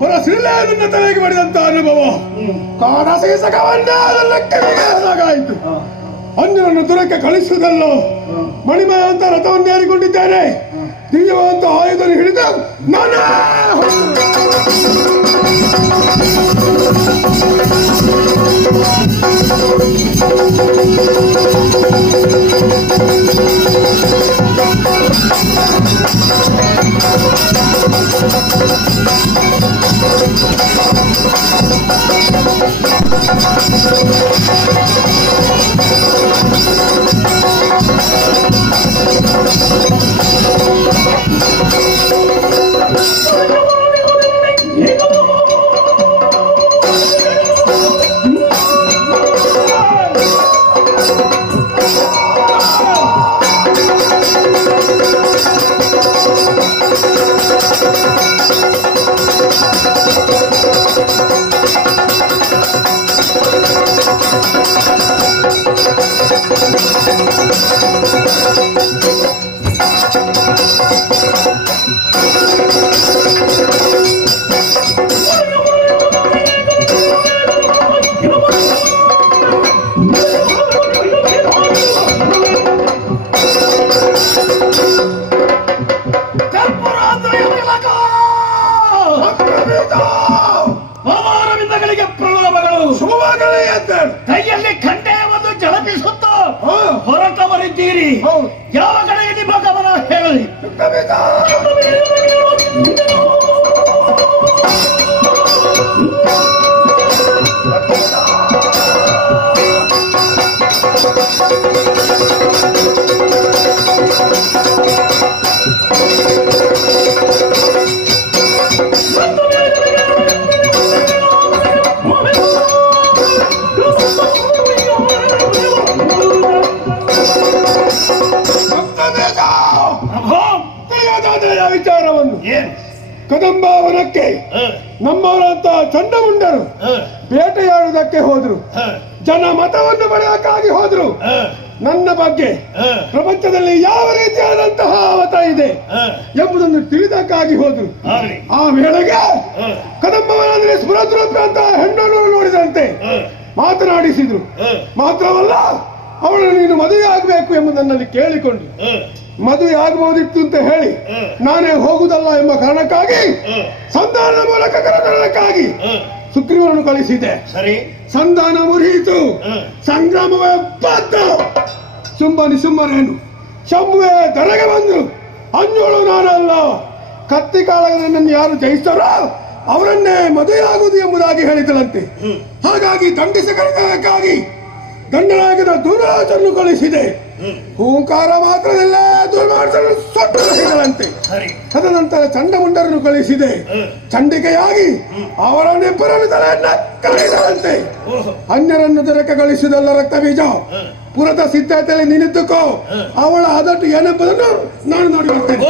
ಹೊರ ಸಿರಿಲೆಯನ್ನ ತಲೆಗೆ ಮಾಡಿದಂತ ಅನುಭವ ಕಾಡಾಯಿತು. ಅಂಜನನ್ನು ದೂರಕ್ಕೆ ಕಳಿಸುವುದಲ್ಲೋ ಮಣಿಮಯ ಅಂತ ರಥವನ್ನು ಏರಿಕೊಂಡಿದ್ದೇನೆ. ದಿವ್ಯವಂತ ಆಯುಧ ಹಿಡಿದು ನಾನೇ ಕೈಯಲ್ಲಿ ಖಂಡೆ ಒಂದು ಜಳಪಿಸುತ್ತ ಹೊರಟವರಿದ್ದೀರಿ. ಯಾವ ಕಡೆಗೆ ನಿಮ್ಮ ಗಮನ ಹೇಳಿ. ವಿಚಾರವನ್ನು ಕದಂಬಾವನಕ್ಕೆ ನಮ್ಮವರಂತ ಚಂಡಮುಂಡರು ಬೇಟೆಯಾಡುವುದಕ್ಕೆ ಹೋದ್ರು. ಜನ ಮತವನ್ನು ಪಡೆಯಕ್ಕಾಗಿ ಹೋದ್ರು. ನನ್ನ ಬಗ್ಗೆ ಪ್ರಪಂಚದಲ್ಲಿ ಯಾವ ರೀತಿಯಾದಂತಹ ಮತ ಇದೆ ಎಂಬುದನ್ನು ತಿಳಿದಕ್ಕಾಗಿ ಹೋದ್ರು. ಆ ವೇಳೆಗೆ ಕದಂಬವನಂದ್ರೆ ಸ್ಮೃತಿ ಅಂತ ಹೆಣ್ಣನ್ನು ನೋಡಿದಂತೆ ಮಾತನಾಡಿಸಿದ್ರು. ಮಾತ್ರವಲ್ಲ, ಅವಳು ನೀನು ಮದುವೆ ಆಗಬೇಕು ಎಂಬುದನ್ನಲ್ಲಿ ಕೇಳಿಕೊಂಡು ಮದುವೆ ಆಗಬಹುದಿತ್ತು ಅಂತ ಹೇಳಿ ನಾನೇ ಹೋಗುದಲ್ಲ ಎಂಬ ಕಾರಣಕ್ಕಾಗಿ ಸಂಧಾನದ ಮೂಲಕ ಕರೆತರಕ್ಕಾಗಿ ಸುಗ್ರೀವನನ್ನು ಕಳಿಸಿದೆ. ಸರಿ, ಸಂಧಾನ ಮುರಿಯಿತು. ಸಂಗ್ರಾಮವೇ ಬದ್ದು. ನಿಸುಮ್ಮರೇನು ಶಂಭುವೆ ದರೆಗೆ ಬಂದ್ರು. ಅಂಜೋಳು ನಾನಲ್ಲ. ಕತ್ತಿ ಕಾಳಗನನ್ನು ಯಾರು ಜಯಿಸ್ತಾರೋ ಅವರನ್ನೇ ಮದುವೆ ಆಗುವುದು ಎಂಬುದಾಗಿ ಹೇಳಿದಳಂತೆ. ಹಾಗಾಗಿ ದಂಡಿಸಿ ಕರೆತರಕ್ಕಾಗಿ ದಂಡನಾಯಕನ ದೂರಾಚರನ್ನು ಕಳಿಸಿದೆ. ಹೂಂಕಾರ ಮಾತ್ರದಲ್ಲೇ ದುರ್ಮಾರ್ಗವನ್ನು ಸೊಟ್ಟು ಹೇಳಿದಳಂತೆ. ತದನಂತರ ಚಂಡಮುಂಡರನ್ನು ಕಳಿಸಿದೆ. ಚಂಡಿಕೆಯಾಗಿ ಅವರನ್ನಿಬ್ಬರನ್ನು ತಲೆಯನ್ನ ಕಳೆದಳಂತೆ. ಅನ್ಯರನ್ನು ದೊರಕ ಗಳಿಸಿದಲ್ಲ ರಕ್ತ ಬೀಜ. ಪುರದ ಸಿದ್ಧತೆಯಲ್ಲಿ ನಿಂತುಕೋ. ಅವಳ ಅದಟ್ಟು ಏನೆಂಬುದನ್ನು ನಾನು ನೋಡಿ ಬರ್ತೇನೆ.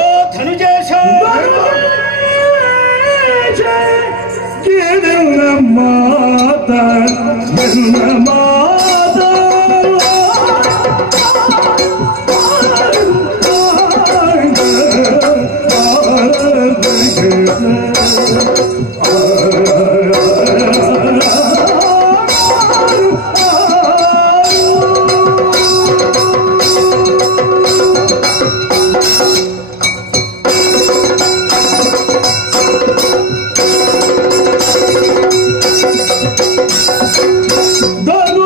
ಧನು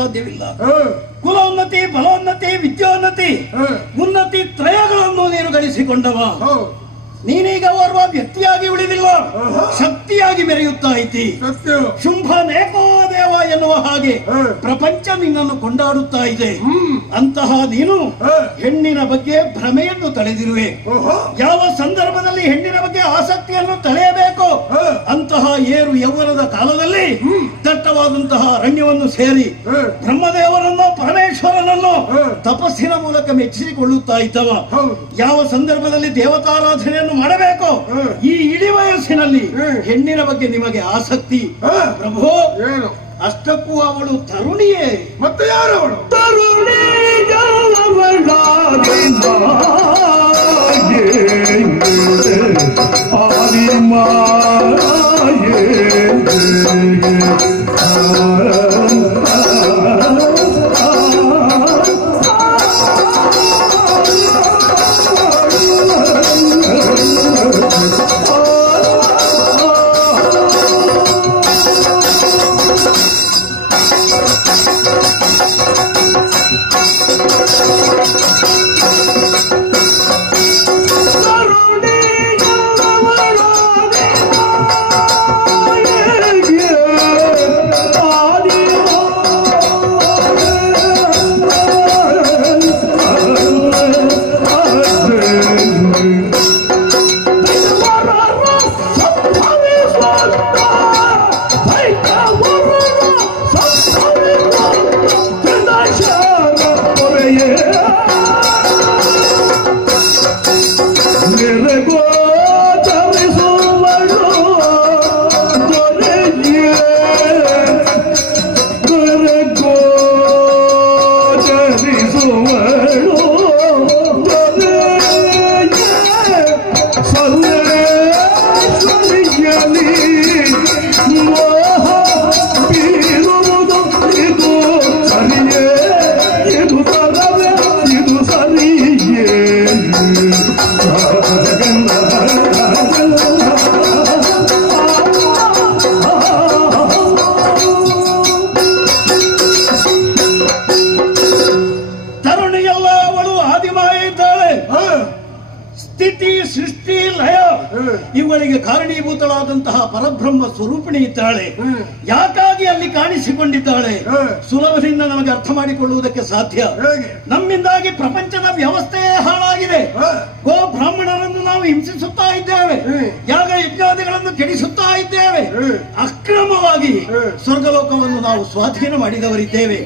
ಸಾಧ್ಯವಿಲ್ಲ. ಕುಲೋನ್ನತಿ, ಬಲೋನ್ನತಿ, ವಿದ್ಯೋನ್ನತಿ, ಉನ್ನತಿ ತ್ರಯಗಳನ್ನು ನೀನು ಗಳಿಸಿಕೊಂಡವ. ನೀನೀಗ ಓರ್ವ ವ್ಯಕ್ತಿಯಾಗಿ ಉಳಿದಿಲ್ಲ, ಶಕ್ತಿಯಾಗಿ ಮೆರೆಯುತ್ತಾ ಇದ್ದಿ. ಶುಂಭ ನೇಕೋದೇವ ಎನ್ನುವ ಹಾಗೆ ಪ್ರಪಂಚ ನಿನ್ನನ್ನು ಕೊಂಡಾಡುತ್ತಾ ಇದೆ. ಅಂತಹ ನೀನು ಹೆಣ್ಣಿನ ಬಗ್ಗೆ ಭ್ರಮೆಯನ್ನು ತಳೆದಿರುವೆ. ಯಾವ ಸಂದರ್ಭದಲ್ಲಿ ಹೆಣ್ಣಿನ ಬಗ್ಗೆ ಆಸಕ್ತಿಯನ್ನು ತಳೆಯಬೇಕು ಅಂತಹ ಏರು ಯೌವನದ ಕಾಲದಲ್ಲಿ ದಟ್ಟವಾದಂತಹ ಅರಣ್ಯವನ್ನು ಸೇರಿ ಬ್ರಹ್ಮದೇವರನ್ನು, ಪರಮೇಶ್ವರನನ್ನು ತಪಸ್ಸಿನ ಮೂಲಕ ಮೆಚ್ಚಿಸಿಕೊಳ್ಳುತ್ತಾ ಇದ್ದವ. ಯಾವ ಸಂದರ್ಭದಲ್ಲಿ ದೇವತಾರಾಧನೆಯನ್ನು ಮಾಡಬೇಕು, ಈ ಇಳಿ ವಯಸ್ಸಿನಲ್ಲಿ ಹೆಣ್ಣಿನ ಬಗ್ಗೆ ನಿಮಗೆ ಆಸಕ್ತಿ. ಪ್ರಭು, ಅಷ್ಟಕ್ಕೂ ಅವಳು ತರುಣಿಯೇ. ಮತ್ತೆ ಯಾರವಳು? ತರುಣಿ ಇವುಗಳಿಗೆ ಕಾರಣೀಭೂತಳಾದಂತಹ ಪರಬ್ರಹ್ಮ ಸ್ವರೂಪಿಣಿ ಇದ್ದಾಳೆ. ಯಾಕಾಗಿ ಅಲ್ಲಿ ಕಾಣಿಸಿಕೊಂಡಿದ್ದಾಳೆ ಸುಲಭದಿಂದ ನಮಗೆ ಅರ್ಥ ಮಾಡಿಕೊಳ್ಳುವುದಕ್ಕೆ ಸಾಧ್ಯ. ನಮ್ಮಿಂದಾಗಿ ಪ್ರಪಂಚದ ವ್ಯವಸ್ಥೆಯೇ ಹಾಳಾಗಿದೆ. ಗೋ ಬ್ರಾಹ್ಮಣರನ್ನು ನಾವು ಹಿಂಸಿಸುತ್ತಾ ಇದ್ದೇವೆ, ಯಾಗ ಯಜ್ಞಾದಿಗಳನ್ನು ಕೆಡಿಸುತ್ತಾ ಇದ್ದೇವೆ, ಅಕ್ರಮವಾಗಿ ಸ್ವರ್ಗಲೋಕವನ್ನು ನಾವು ಸ್ವಾಧೀನ ಮಾಡಿದವರಿದ್ದೇವೆ.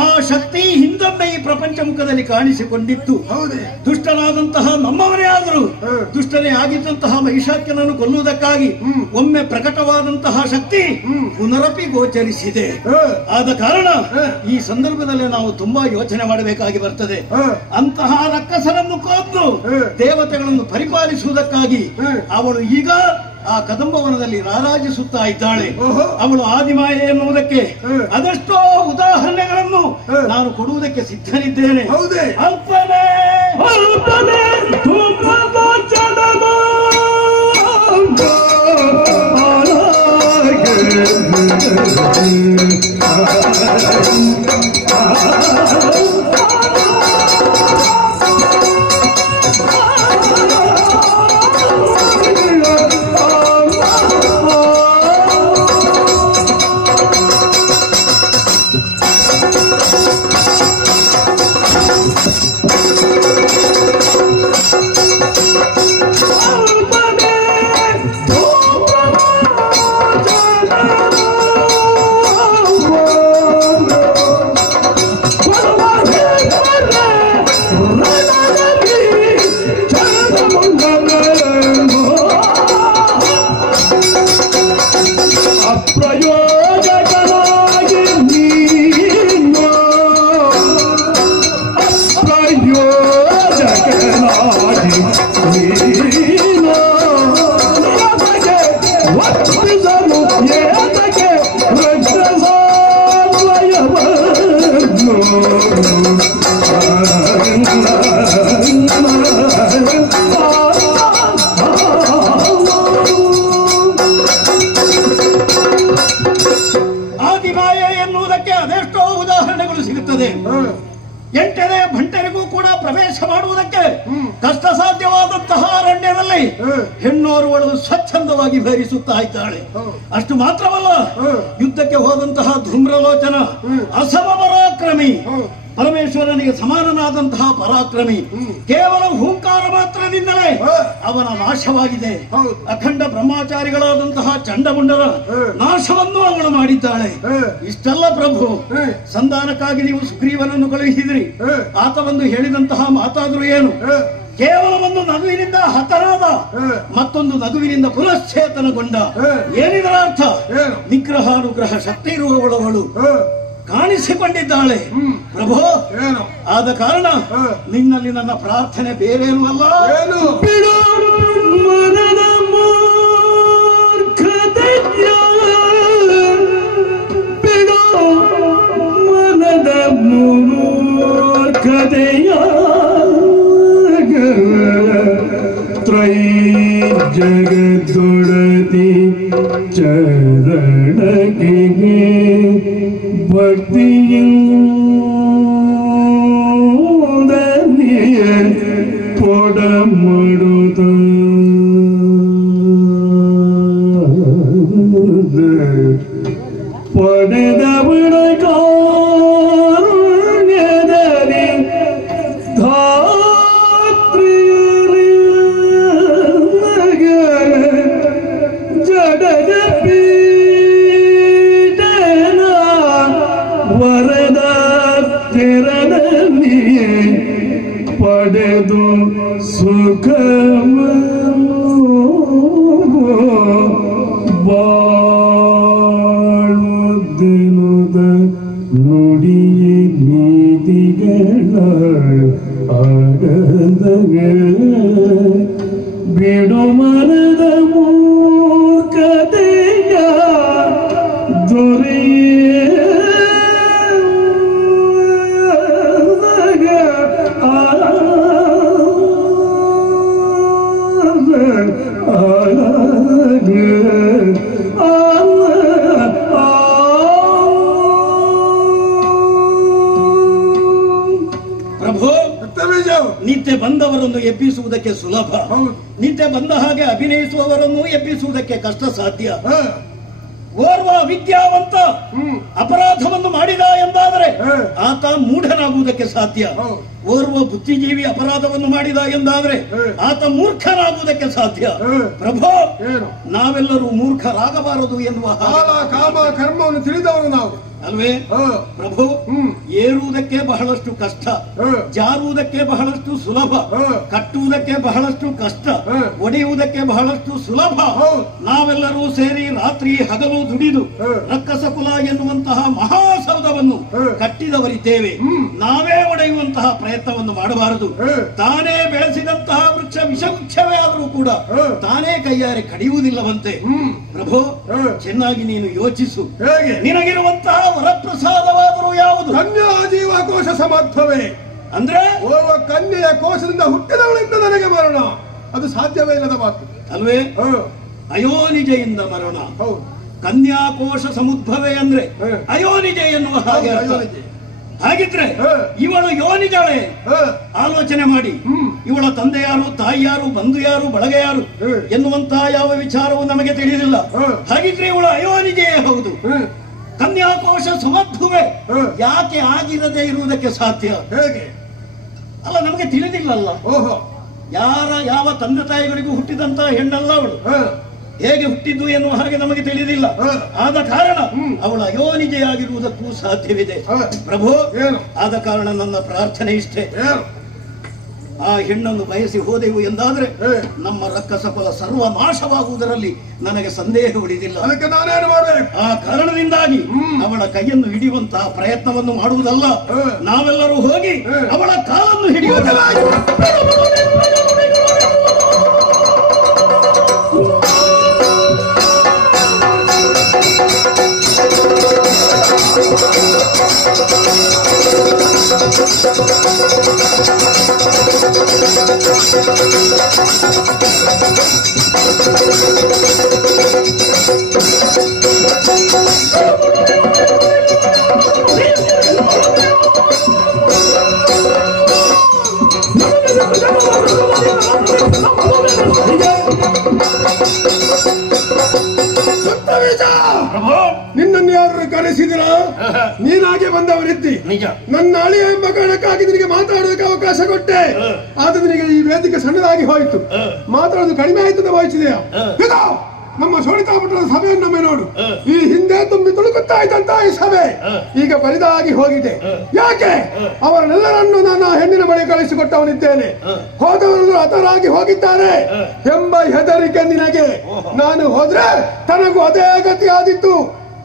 ಆ ಶಕ್ತಿ ಹಿಂದೊಮ್ಮೆ ಈ ಪ್ರಪಂಚ ಮುಖದಲ್ಲಿ ಕಾಣಿಸಿಕೊಂಡಿತ್ತು. ದುಷ್ಟನಾದಂತಹ ನಮ್ಮವರೇ ಆದರೂ ದುಷ್ಟನೇ ಆಗಿದ್ದಂತಹ ಮಹಿಷಾಕ್ಯನನ್ನು ಕೊಲ್ಲುವುದಕ್ಕಾಗಿ ಒಮ್ಮೆ ಪ್ರಕಟವಾದಂತಹ ಶಕ್ತಿ ಪುನರಪಿ ಗೋಚರಿಸಿದೆ. ಆದ ಕಾರಣ ಈ ಸಂದರ್ಭದಲ್ಲಿ ನಾವು ತುಂಬಾ ಯೋಚನೆ ಮಾಡಬೇಕಾಗಿ ಬರ್ತದೆ. ಅಂತಹ ರಕ್ಕಸರನ್ನು ಕೊಂದು ದೇವತೆಗಳನ್ನು ಪರಿಪಾಲಿಸುವುದಕ್ಕಾಗಿ ಅವಳು ಈಗ ಆ ಕದಂಬವನದಲ್ಲಿ ರಾರಾಜಿಸುತ್ತಾ ಇದ್ದಾಳೆ. ಅವಳು ಆದಿಮಾಯೆ ಎನ್ನುವುದಕ್ಕೆ ಅದೆಷ್ಟೋ ಉದಾಹರಣೆಗಳನ್ನು ನಾನು ಕೊಡುವುದಕ್ಕೆ ಸಿದ್ಧನಿದ್ದೇನೆ. ಅಲ್ಪನೇ ಆದಿಮಾಯೆ ಎನ್ನುವುದಕ್ಕೆ ಅದೆಷ್ಟೋ ಉದಾಹರಣೆ ಮಾಡಿ ಹೆಣ್ಣೋರ್ವಳು ಸ್ವಚ್ಛಂದವಾಗಿ ಭರಿಸುತ್ತಾ ಇದ್ದಾಳೆ. ಅಷ್ಟು ಮಾತ್ರವಲ್ಲ, ಯುದ್ಧಕ್ಕೆ ಹೋದಂತಹ ಧೂಮ್ರಲೋಚನ ಅಸಮ ಪರಾಕ್ರಮಿ, ಪರಮೇಶ್ವರನಿಗೆ ಸಮಾನನಾದಂತಹ ಪರಾಕ್ರಮಿ. ಕೇವಲ ಹೂಂಕಾರ ಮಾತ್ರದಿಂದಲೇ ಅವನ ನಾಶವಾಗಿದೆ. ಅಖಂಡ ಬ್ರಹ್ಮಚಾರಿಗಳಾದಂತಹ ಚಂಡಮುಂಡರ ನಾಶವನ್ನು ಅವಳು ಮಾಡಿದ್ದಾಳೆ. ಇಷ್ಟಲ್ಲ ಪ್ರಭು, ಸಂಧಾನಕ್ಕಾಗಿ ನೀವು ಸುಗ್ರೀವನನ್ನು ಕಳುಹಿಸಿದ್ರಿ. ಆತ ಬಂದು ಹೇಳಿದಂತಹ ಮಾತಾದರೂ ಏನು? ಕೇವಲ ಒಂದು ನಗುವಿನಿಂದ ಹತನಾದ, ಮತ್ತೊಂದು ನಗುವಿನಿಂದ ಪುನಶ್ಚೇತನಗೊಂಡ. ಏನಿದರ ಅರ್ಥ? ನಿಗ್ರಹಾನುಗ್ರಹ ಶಕ್ತಿ ಇರುವವಳವಳು ಕಾಣಿಸಿಕೊಂಡಿದ್ದಾಳೆ ಪ್ರಭು. ಆದ ಕಾರಣ ನಿನ್ನಲ್ಲಿ ನನ್ನ ಪ್ರಾರ್ಥನೆ ಬೇರೇನು ಅಲ್ಲ. ಮನದ ಮೂರ್ಖತೆಯ ಬಿಡು, ಮನದ ಮೂರ್ಖತೆಯ ತ್ರೈ ಜಗದೊಡತಿ ಚರಣಕ್ಕೆ ಭಕ್ತಿಯಿಂದ ಪೊಡಮಡುತ್ತ ಪಡೆದವಳ ಕಾರಣದಲ್ಲಿ ಧಾತ್ರಿಯರಿ ಜಡದ ಪೀಠನ ವರದ ತೆರದಲ್ಲಿ ಪಡೆದು ಸುಖವನ್ನು ಬಾಳುದಿನುದ ನುಡಿಯ ನೀತಿಗಳ ಆಗದಗ ಬಿಡು ಮನದ ಮೂರ್ಖತೆಯ ನಿತ್ಯ ಬಂದವರನ್ನು ಎಬ್ಬಿಸುವುದಕ್ಕೆ ಸುಲಭ, ನಿತ್ಯ ಬಂದ ಹಾಗೆ ಅಭಿನಯಿಸುವವರನ್ನು ಎಬ್ಬಿಸುವುದಕ್ಕೆ ಕಷ್ಟ ಸಾಧ್ಯ. ಓರ್ವ ವಿದ್ಯಾವಂತ ಅಪರಾಧವನ್ನು ಮಾಡಿದ ಎಂದಾದರೆ ಆತ ಮೂಢನಾಗುವುದಕ್ಕೆ ಸಾಧ್ಯ. ಓರ್ವ ಬುದ್ಧಿಜೀವಿ ಅಪರಾಧವನ್ನು ಮಾಡಿದ ಎಂದಾದರೆ ಆತ ಮೂರ್ಖನಾಗುವುದಕ್ಕೆ ಸಾಧ್ಯ. ಪ್ರಭು, ನಾವೆಲ್ಲರೂ ಮೂರ್ಖರಾಗಬಾರದು ಎನ್ನುವ ಕಾಮ ಕರ್ಮವನ್ನು ತಿಳಿದವರು ನಾವು ಅಲ್ವೇ ಪ್ರಭು? ಏರುವುದಕ್ಕೆ ಬಹಳಷ್ಟು ಕಷ್ಟ, ಜಾರುವುದಕ್ಕೆ ಬಹಳಷ್ಟು ಸುಲಭ, ಕಟ್ಟುವುದಕ್ಕೆ ಬಹಳಷ್ಟು ಕಷ್ಟ, ಒಡೆಯುವುದಕ್ಕೆ ಬಹಳಷ್ಟು ಸುಲಭ. ನಾವೆಲ್ಲರೂ ಸೇರಿ ರಾತ್ರಿ ಹಗಲು ದುಡಿದು ರಕ್ಕಸ ಕುಲ ಎನ್ನುವಂತಹ ಮಹಾಸೌಧವನ್ನು ಕಟ್ಟಿದವರಿದ್ದೇವೆ. ನಾವೇ ಒಡೆಯುವಂತಹ ಪ್ರಯತ್ನವನ್ನು ಮಾಡಬಾರದು. ತಾನೇ ಬೆಳೆಸಿದಂತಹ ವೃಕ್ಷ ವಿಷವೃಕ್ಷವೇ ಆದರೂ ಕೂಡ ತಾನೇ ಕೈಯಾರೆ ಕಡಿಯುವುದಿಲ್ಲವಂತೆ. ಪ್ರಭು, ಚೆನ್ನಾಗಿ ನೀನು ಯೋಚಿಸು. ನಿನಗಿರುವಂತಹ ವರಪ್ರಸಾದವಾದರೂ ಯಾವುದು? ಕನ್ಯಾ ಜೀವಕೋಶ ಸಮರ್ಥವೇ. ಅಂದ್ರೆ ಓರ್ವ ಕನ್ಯೆಯ ಕೋಶದಿಂದ ಹುಟ್ಟಿದವಳಿಂದ ನನಗೆ ಮರಣ, ಅದು ಸಾಧ್ಯವೇ ಇಲ್ಲದ ಮಾತು ಅಲ್ವೇ? ಅಯೋನಿಜೆಯಿಂದ ಮರಣ, ಕನ್ಯಾಕೋಶ ಸಮುದ್ಭವೇ ಅಂದ್ರೆ ಅಯೋನಿಜೆ ಎನ್ನುವ ಹಾಗೆ. ಹಾಗಿದ್ರೆ ಇವಳು ಯೋನಿಜಳೆ. ಆಲೋಚನೆ ಮಾಡಿ, ಇವಳ ತಂದೆ ಯಾರು, ತಾಯಿ ಯಾರು, ಬಂಧು ಯಾರು, ಬಳಗ ಯಾರು ಎನ್ನುವಂತಹ ಯಾವ ವಿಚಾರವೂ ನಮಗೆ ತಿಳಿದಿಲ್ಲ. ಹಾಗಿದ್ರೆ ಇವಳು ಅಯೋನಿಜೆಯೇ ಹೌದು. ಕನ್ಯಾಕೋಶ ಸಮದ್ಭುವೆ ಯಾಕೆ ಆಗಿರದೆ ಇರುವುದಕ್ಕೆ ಸಾಧ್ಯ? ಹೇಗೆ ಅಲ್ಲ, ನಮಗೆ ತಿಳಿದಿಲ್ಲಲ್ಲ. ಯಾವ ತಂದೆ ತಾಯಿಗಳಿಗೂ ಹುಟ್ಟಿದಂತಹ ಹೆಣ್ಣಲ್ಲ ಅವಳು. ಹೇಗೆ ಹುಟ್ಟಿದ್ದು ಎನ್ನುವ ಹಾಗೆ ನಮಗೆ ತಿಳಿದಿಲ್ಲ. ಆದ ಕಾರಣ ಅವಳು ಅಯೋನಿಜೆಯಾಗಿರುವುದಕ್ಕೂ ಸಾಧ್ಯವಿದೆ ಪ್ರಭು. ಆದ ಕಾರಣ ನನ್ನ ಪ್ರಾರ್ಥನೆ ಇಷ್ಟೇ, ಆ ಹೆಣ್ಣನ್ನು ಬಯಸಿ ಹೋದೆವು ಎಂದಾದ್ರೆ ನಮ್ಮ ರಕ್ಕಸ ಕುಲ ಸರ್ವನಾಶವಾಗುವುದರಲ್ಲಿ ನನಗೆ ಸಂದೇಹ ಉಳಿದಿಲ್ಲ. ಅದಕ್ಕೆ ನಾನೇನು ಮಾಡಬೇಕು? ಆ ಕಾರಣದಿಂದಾಗಿ ಅವಳ ಕೈಯನ್ನು ಹಿಡಿಯುವಂತಹ ಪ್ರಯತ್ನವನ್ನು ಮಾಡುವುದಲ್ಲ, ನಾವೆಲ್ಲರೂ ಹೋಗಿ ಅವಳ ಕಾಲನ್ನು ಹಿಡಿಯುವುದಾಗಿ. Yeah. ನಿನ್ನನ್ನು ಯಾರು ಕರೆಸಿದ್ರ? ನೀನಾಗೆ ಬಂದವರಿದ್ದಿ. ನನ್ನ ಅಳಿಯ ಎಂಬ ಕಾರಣಕ್ಕಾಗಿ ನಿನಗೆ ಮಾತಾಡೋದಕ್ಕೆ ಅವಕಾಶ ಕೊಟ್ಟೆ. ಆದ್ರೆ ನಿನಗೆ ಈ ವೇದಿಕೆ ಸಣ್ಣದಾಗಿ ಹೋಯಿತು, ಮಾತಾಡೋದು ಕಡಿಮೆ ಆಯ್ತು ಅಂತ ಭಾವಿಸಿದೆಯಾ? ನಮ್ಮ ಶೋಣಿತಾಪಟ್ಟಣದ ಸಭೆಯನ್ನೊಮ್ಮೆ ನೋಡು. ಈ ಹಿಂದೆ ತುಂಬಿ ತುಳುಕುತ್ತಾ ಇದ್ದಂತ ಈ ಸಭೆ ಈಗ ಬರಿದಾಗಿ ಹೋಗಿದೆ. ಯಾಕೆ? ಅವರನ್ನೆಲ್ಲರನ್ನು ನಾನು ಹೆಣ್ಣಿನ ಬಳಿ ಕಳಿಸಿಕೊಟ್ಟವನಿದ್ದೇನೆ. ಹೋದವರು ಹತರಾಗಿ ಹೋಗಿದ್ದಾರೆ ಎಂಬ ಹೆದರಿಕೆ ನಿನಗೆ. ನಾನು ಹೋದ್ರೆ ತನಗೂ ಅದೇ ಗತಿ ಆದಿತ್ತು.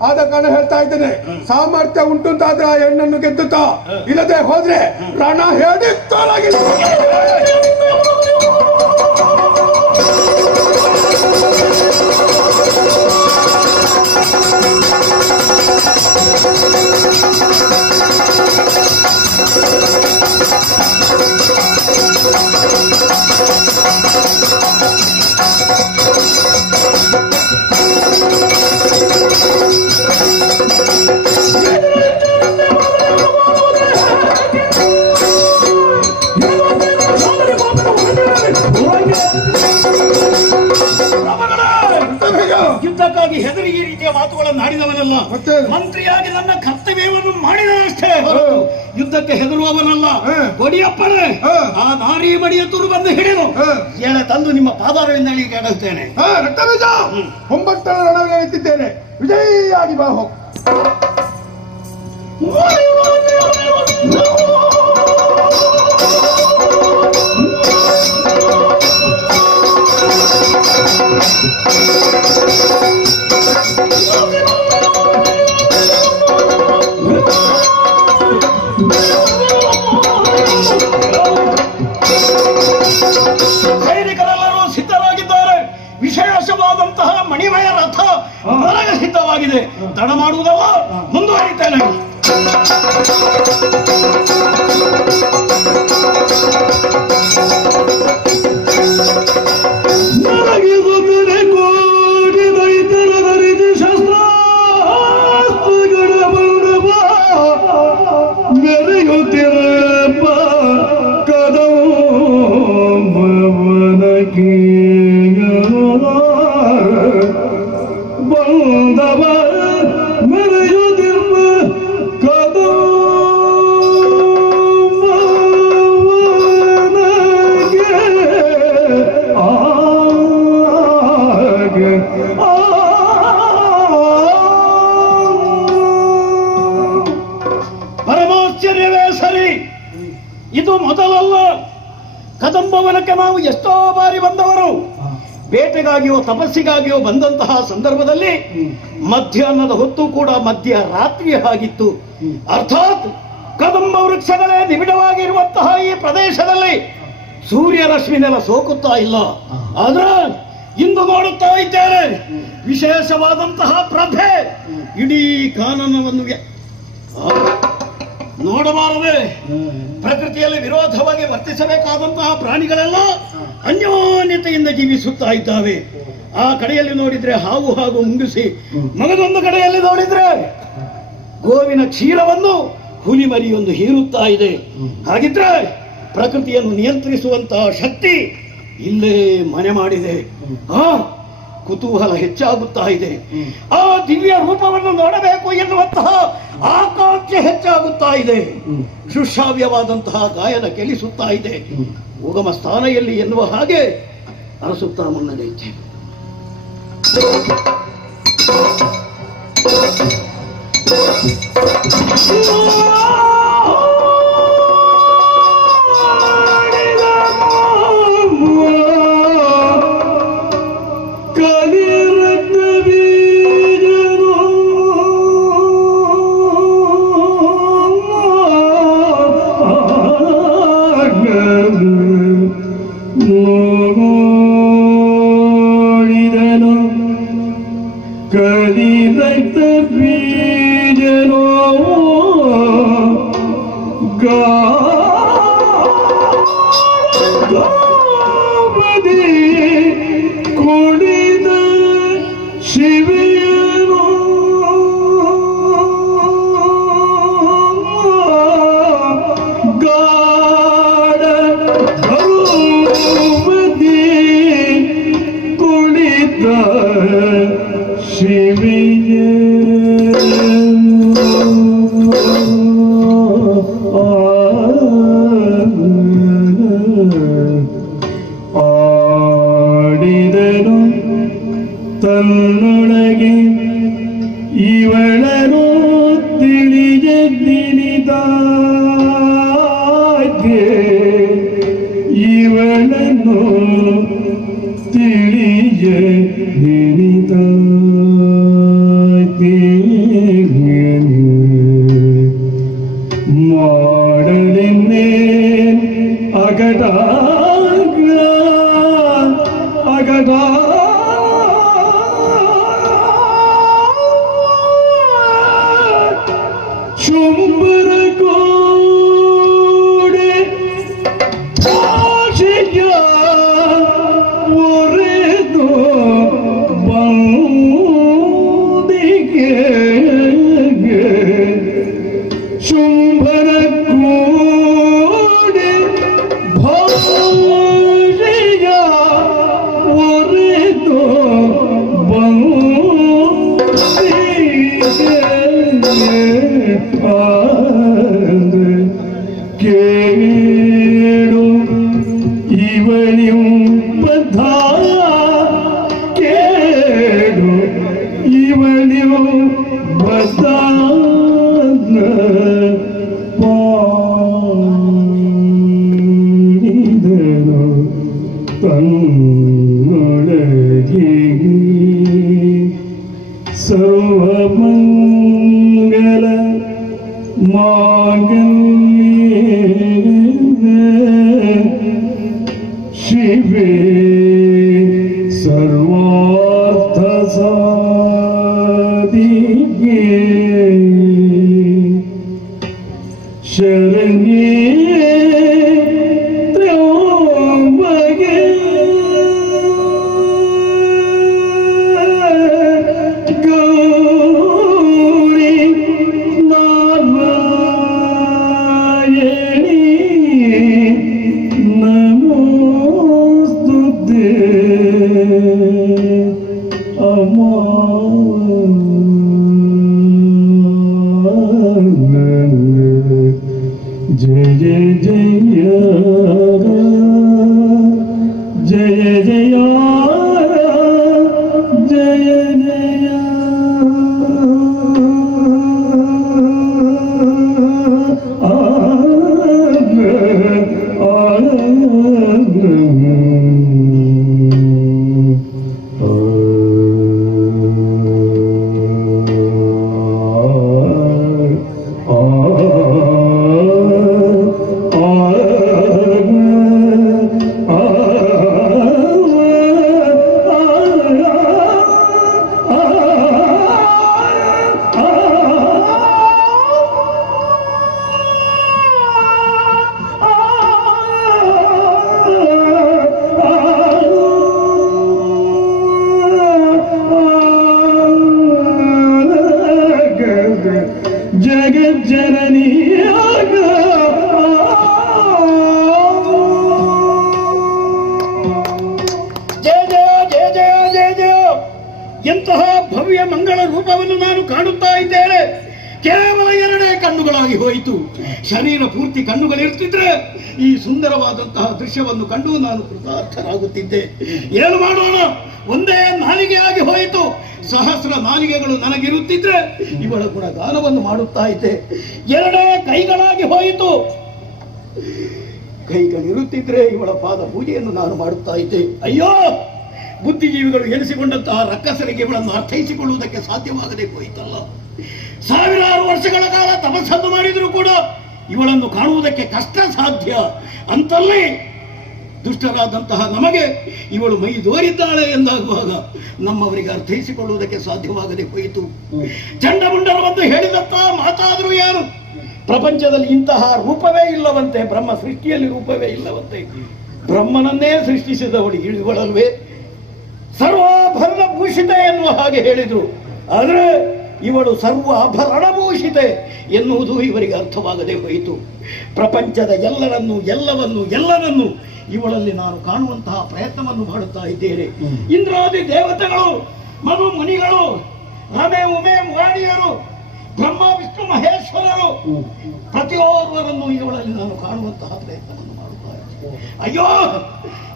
ಆದ ಕಾರಣ ಹೇಳ್ತಾ ಇದ್ದೇನೆ, ಸಾಮರ್ಥ್ಯ ಉಂಟುಂತಾದ್ರೆ ಆ ಹೆಣ್ಣನ್ನು ಗೆದ್ದುತ್ತಾ, ಇಲ್ಲದೆ ಹೋದ್ರೆ ರಣ ಹೇಳಿ ತೋಲಾಗಿದೆ. ಯುದ್ಧಕ್ಕಾಗಿ ಹೆದರಿ ಈ ರೀತಿಯ ಮಾತುಗಳನ್ನು ಆಡಿದವನಲ್ಲ. ಮಂತ್ರಿಯಾಗಿ ನನ್ನ ಕರ್ತವ್ಯವನ್ನು ಮಾಡಿದನಷ್ಟೇ ಹೊರತು ಯುದ್ಧಕ್ಕೆ ಹೆದರುವವನಲ್ಲ. ಕೊಡಿಯಪ್ಪನೇ, ಆ ನಾರಿ ಮಡಿಯ ತುರು ಬಂದು ಹಿಡಿದು ಎಳೆ ತಂದು ನಿಮ್ಮ ಪಾದಾರವಿಂದ ಕೇಳುತ್ತೇನೆ. ರಕ್ತಬೀಜ 9ರ ರಣವೇ ನಿಂತಿದ್ದೇನೆ. ವಿಜಯಿಯಾಗಿ ಬಾ ಹೋಗು. ಸೈನಿಕರೆಲ್ಲರೂ ಸಿದ್ಧರಾಗಿದ್ದಾರೆ. ವಿಶೇಷವಾದಂತಹ ಮಣಿಮಯ ರಥ ಹೊರಗೆ ಸಿದ್ಧವಾಗಿದೆ. ತಡ ಮಾಡುವುದಲ್ಲ, ಮುಂದುವರಿತೇನೆ. ಪರಮಾಶ್ಚರ್ಯವೇ ಸರಿ, ಇದು ಮೊದಲಲ್ಲ. ಕದಂಬವನಕ್ಕೆ ನಾವು ಎಷ್ಟೋ ಬಾರಿ ಬಂದವರು. ಬೇಟೆಗಾಗಿಯೋ ತಪಸ್ಸಿಗಾಗಿಯೋ ಬಂದಂತಹ ಸಂದರ್ಭದಲ್ಲಿ ಮಧ್ಯಾಹ್ನದ ಹೊತ್ತು ಕೂಡ ಮಧ್ಯರಾತ್ರಿ ಆಗಿತ್ತು. ಅರ್ಥಾತ್ ಕದಂಬ ವೃಕ್ಷಗಳೇ ನಿಬಿಡವಾಗಿರುವಂತಹ ಈ ಪ್ರದೇಶದಲ್ಲಿ ಸೂರ್ಯ ರಶ್ಮಿನೆಲ್ಲ ಸೋಕುತ್ತಾ ಇಲ್ಲ. ಆದ್ರೆ ಇಂದು ನೋಡುತ್ತಾ ಇದ್ದೇನೆ, ವಿಶೇಷವಾದಂತಹ ಪ್ರಭೆ ಇಡೀ ಕಾನನವನ್ನು ನೋಡಬಾರದೆ. ಪ್ರಕೃತಿಯಲ್ಲಿ ವಿರೋಧವಾಗಿ ವರ್ತಿಸಬೇಕಾದಂತಹ ಪ್ರಾಣಿಗಳೆಲ್ಲ ಅನ್ಯೋನ್ಯತೆಯಿಂದ ಜೀವಿಸುತ್ತಾ ಇದ್ದಾವೆ. ಆ ಕಡೆಯಲ್ಲಿ ನೋಡಿದ್ರೆ ಹಾವು ಹಾಗೂ ಮುಂಗುಸಿ, ಮಗದೊಂದು ಕಡೆಯಲ್ಲಿ ನೋಡಿದ್ರೆ ಗೋವಿನ ಕ್ಷೀರವನ್ನು ಹುಲಿ ಮರಿಯೊಂದು ಹೀರುತ್ತಾ ಇದೆ. ಹಾಗಿದ್ರೆ ಪ್ರಕೃತಿಯನ್ನು ನಿಯಂತ್ರಿಸುವಂತಹ ಶಕ್ತಿ ಇಲ್ಲೇ ಮನೆ ಮಾಡಿದೆ. ಕುತೂಹಲ ಹೆಚ್ಚಾಗುತ್ತಾ ಇದೆ. ಆ ದಿವ್ಯ ರೂಪವನ್ನು ನೋಡಬೇಕು ಎನ್ನುವಂತಹ ಆಕಾಂಕ್ಷೆ ಹೆಚ್ಚಾಗುತ್ತಾ ಇದೆ. ಶುಶ್ರಾವ್ಯವಾದಂತಹ ಗಾಯನ ಕೆಲಿಸುತ್ತಾ ಇದೆ. ಉಗಮ ಸ್ಥಾನ ಎಲ್ಲಿ ಎನ್ನುವ ಹಾಗೆ ಅರಸುತ್ತಾ ಮುನ್ನಡೆಯುತ್ತೆ. ಶಿವಿಗೆ ಆಡಿದನು ತನ್ನೊಳಗೆ ಇವಳನು ತಿಳಿಯದಿರಿದಾಗೆ ಇವಳನ್ನು ತಿಳಿಯದಿರಿದಾಗೆ ಮಾಡಲೆನ್ನೇ ಅಗಡ ಅಗಡ ಶುಂಭರ ಗೋಡೆ ಭಾಷೆಯ ಒರೆದು ಬಂದಿಗೆ ಶುಂಭರ ಗೋಡೆ ಭಾಷೆಯ ಒರೆದು ಕೇಳು ಇವಳಿಯು ಬದ್ಧ ಕೇಳು ಇವಳಿಯು ಬದ್ಧ ಪಾಡಿದನು ತನ್ನೊಳಗೆ ಸರ್ವಮಂಗಲ ಮಾಂಗಲ್ಯೆ ಶಿವೆ ಸರ್ವಾರ್ಥ ಸಾಧಿಕೆ ಶರಣ್ಯೇ ತ್ರ್ಯಂಬಕೆ ಗೌರಿ ನಾರಾಯಣಿ ನಮೋಸ್ತುತೆ ಅಮಾ ಜಯ ಜಯ ಜಯ ಜಯ ಜಯ ಜಯ ಜಗಜ್ಜನನಿಯಾಗ ಜಯ ಜಯ ಜಯ ಜಯ ಜಯ ಜಯ. ಎಂತಹ ಭವ್ಯ ಮಂಗಳ ರೂಪವನ್ನು ನಾನು ಕಾಣುತ್ತಾ ಇದ್ದೇನೆ. ಕೇವಲ ಎರಡೇ ಕಣ್ಣುಗಳಾಗಿ ಹೋಯಿತು. ಶರೀರ ಪೂರ್ತಿ ಕಣ್ಣುಗಳಿರ್ತಿದ್ರೆ ಈ ಸುಂದರವಾದಂತಹ ದೃಶ್ಯವನ್ನು ಕಂಡು ನಾನು ಕೃತಾರ್ಥರಾಗುತ್ತಿದ್ದೆ. ಏನು ಮಾಡೋಣ, ಒಂದೇ ನಾಲಿಗೆಯಾಗಿ ಹೋಯಿತು. ಸಹಸ್ರ ನಾಲಿಗೆಗಳು ನನಗಿರುತ್ತಿದ್ರೆ ಇವಳ ಗುಣಗಾನವನ್ನು ಮಾಡುತ್ತಾ ಇದ್ದೆ. ಎರಡೇ ಕೈಗಳಾಗಿ ಹೋಯಿತು. ಕೈಗಳಿರುತ್ತಿದ್ರೆ ಇವಳ ಪಾದ ಪೂಜೆಯನ್ನು ನಾನು ಮಾಡುತ್ತಾ ಇದ್ದೆ. ಅಯ್ಯೋ, ಬುದ್ಧಿಜೀವಿಗಳು ಎನಿಸಿಕೊಂಡಂತಹ ರಕ್ಕಸರಿಗೆ ಇವಳನ್ನು ಅರ್ಥೈಸಿಕೊಳ್ಳುವುದಕ್ಕೆ ಸಾಧ್ಯವಾಗದೆ ಹೋಯಿತಲ್ಲ. ಸಾವಿರಾರು ವರ್ಷಗಳ ಕಾಲ ತಪಸ್ಸನ್ನು ಮಾಡಿದರೂ ಕೂಡ ಇವಳನ್ನು ಕಾಣುವುದಕ್ಕೆ ಕಷ್ಟ ಸಾಧ್ಯ. ಅಂತಲ್ಲಿ ದುಷ್ಟರಾದಂತಹ ನಮಗೆ ಇವಳು ಮೈ ದೋರಿದ್ದಾಳೆ ಎಂದಾಗುವಾಗ ನಮ್ಮವರಿಗೆ ಅರ್ಥೈಸಿಕೊಳ್ಳುವುದಕ್ಕೆ ಸಾಧ್ಯವಾಗದೆ ಹೋಯಿತು. ಚಂಡಮುಂಡರು ಬಂದು ಹೇಳಿದಂತ ಮಾತಾದರೂ ಏನು? ಪ್ರಪಂಚದಲ್ಲಿ ಇಂತಹ ರೂಪವೇ ಇಲ್ಲವಂತೆ. ಬ್ರಹ್ಮ ಸೃಷ್ಟಿಯಲ್ಲಿ ರೂಪವೇ ಇಲ್ಲವಂತೆ. ಬ್ರಹ್ಮನನ್ನೇ ಸೃಷ್ಟಿಸಿದವಳು ಇವಳಲ್ವೇ? ಸರ್ವಾಭರಣ ಭೂಷಿತ ಎನ್ನುವ ಹಾಗೆ ಹೇಳಿದ್ರು. ಆದರೆ ಇವಳು ಸರ್ವ ಆಭರಣಭೂಷಿತೆ ಎನ್ನುವುದು ಇವರಿಗೆ ಅರ್ಥವಾಗದೆ ಹೋಯಿತು. ಪ್ರಪಂಚದ ಎಲ್ಲವನ್ನೂ ಇವಳಲ್ಲಿ ನಾನು ಕಾಣುವಂತಹ ಪ್ರಯತ್ನವನ್ನು ಮಾಡುತ್ತಾ ಇದ್ದೇನೆ. ಇಂದ್ರಾದಿ ದೇವತೆಗಳು, ಮನು ಮುನಿಗಳು, ರಮೆ ಉಮೆ ವಾಣಿಯರು, ಬ್ರಹ್ಮ ವಿಷ್ಣು ಮಹೇಶ್ವರರು, ಪ್ರತಿಯೊಬ್ಬರನ್ನು ಇವಳಲ್ಲಿ ನಾನು ಕಾಣುವಂತಹ ಪ್ರಯತ್ನವನ್ನು ಮಾಡುತ್ತಾ ಇದ್ದೇನೆ. ಅಯ್ಯೋ,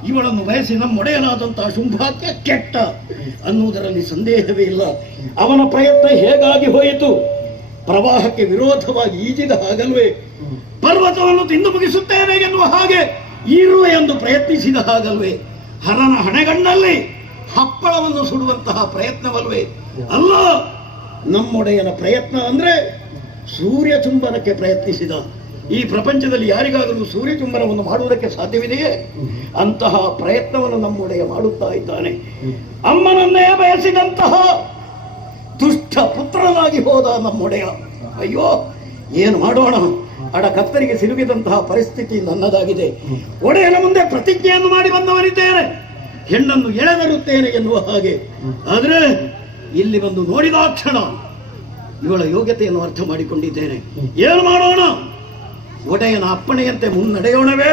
ಇವಳನ್ನು ಬಯಸಿ ನಮ್ಮೊಡೆಯನಾದಂತಹ ಶುಂಭಾಕ್ಕೆ ಕೆಟ್ಟ ಅನ್ನುವುದರಲ್ಲಿ ಸಂದೇಹವೇ ಇಲ್ಲ. ಅವನ ಪ್ರಯತ್ನ ಹೇಗಾಗಿ ಹೋಯಿತು? ಪ್ರವಾಹಕ್ಕೆ ವಿರೋಧವಾಗಿ ಈಜಿದ ಹಾಗಲ್ವೇ, ಪರ್ವತವನ್ನು ತಿಂದು ಮುಗಿಸುತ್ತೇನೆ ಎನ್ನುವ ಹಾಗೆ ಈರು ಎಂದು ಪ್ರಯತ್ನಿಸಿದ ಹಾಗಲ್ವೇ, ಹರನ ಹಣೆಗಣ್ಣಲ್ಲಿ ಹಪ್ಪಳವನ್ನು ಸುಡುವಂತಹ ಪ್ರಯತ್ನವಲ್ವೇ? ಅಲ್ಲ, ನಮ್ಮೊಡೆಯನ ಪ್ರಯತ್ನ ಅಂದ್ರೆ ಸೂರ್ಯ ಚುಂಬನಕ್ಕೆ ಪ್ರಯತ್ನಿಸಿದ. ಈ ಪ್ರಪಂಚದಲ್ಲಿ ಯಾರಿಗಾದರೂ ಸೂರ್ಯ ಚುಂಬನವನ್ನು ಮಾಡುವುದಕ್ಕೆ ಸಾಧ್ಯವಿದೆಯೇ? ಅಂತಹ ಪ್ರಯತ್ನವನ್ನು ನಮ್ಮೊಡೆಯ ಮಾಡುತ್ತಾ ಇದ್ದಾನೆ. ಅಮ್ಮನನ್ನೇ ಬಯಸಿದಂತಹ ದುಷ್ಟ ಪುತ್ರನಾಗಿ ಹೋದ ನಮ್ಮೊಡೆಯ. ಅಯ್ಯೋ, ಏನು ಮಾಡೋಣ? ಅಡ ಕತ್ತರಿಗೆ ಸಿಲುಕಿದಂತಹ ಪರಿಸ್ಥಿತಿ ನನ್ನದಾಗಿದೆ. ಒಡೆಯನ ಮುಂದೆ ಪ್ರತಿಜ್ಞೆಯನ್ನು ಮಾಡಿ ಬಂದವನಿದ್ದೇನೆ, ಹೆಣ್ಣನ್ನು ಎಳೆದರುತ್ತೇನೆ ಎನ್ನುವ ಹಾಗೆ. ಆದರೆ ಇಲ್ಲಿ ಬಂದು ನೋಡಿದ ಕ್ಷಣ ಇವಳ ಯೋಗ್ಯತೆಯನ್ನು ಅರ್ಥ ಮಾಡಿಕೊಂಡಿದ್ದೇನೆ. ಏನು ಮಾಡೋಣ? ಒಡೆಯನ ಅಪ್ಪಣೆಯಂತೆ ಮುನ್ನಡೆಯೋಣವೇ?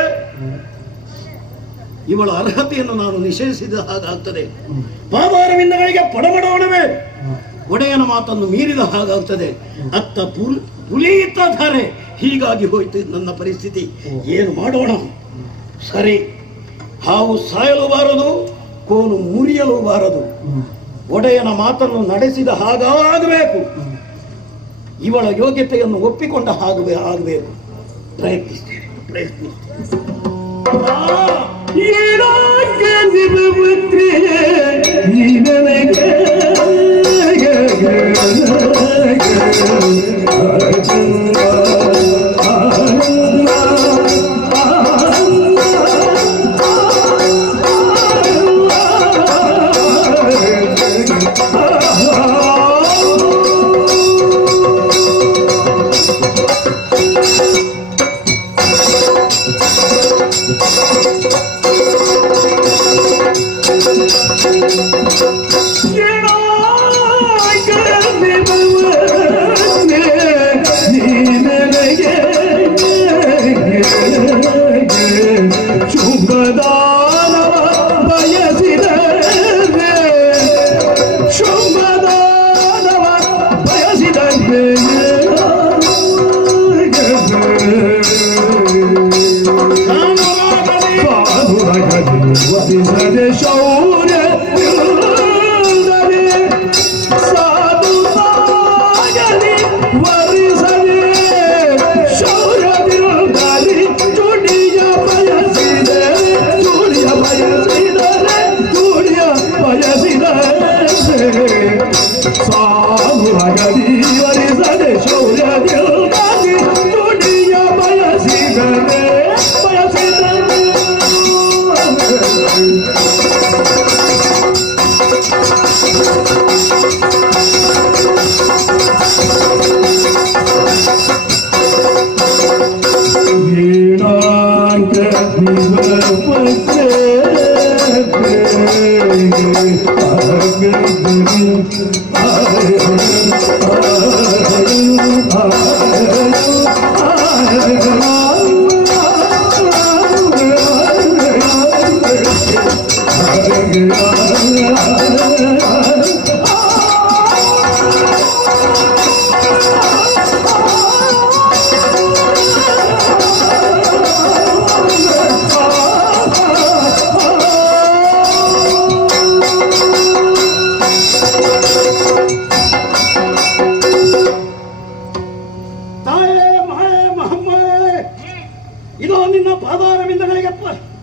ಇವಳ ಅರ್ಹತೆಯನ್ನು ನಾನು ನಿಷೇಧಿಸಿದ ಹಾಗಾಗ್ತದೆ. ಪಾದಾರವಿಂದಗಳಿಗೆ ಪಡಮಡೋಣವೇ? ಒಡೆಯನ ಮಾತನ್ನು ಮೀರಿದ ಹಾಗಾಗ್ತದೆ. ಅತ್ತ ಪುಲೀತ ಧಾರೆ. ಹೀಗಾಗಿ ಹೋಯ್ತು ನನ್ನ ಪರಿಸ್ಥಿತಿ. ಏನು ಮಾಡೋಣ? ಸರಿ, ಹಾವು ಸಾಯಲು ಬಾರದು, ಕೋನು ಮುರಿಯಲು ಬಾರದು. ಒಡೆಯನ ಮಾತನ್ನು ನಡೆಸಿದ ಹಾಗಾಗಬೇಕು. ಇವಳ ಯೋಗ್ಯತೆಯನ್ನು ಒಪ್ಪಿಕೊಂಡ ಆಗಬೇಕು. ಪ್ರಯತ್ನಿಸ್ತೇನೆ.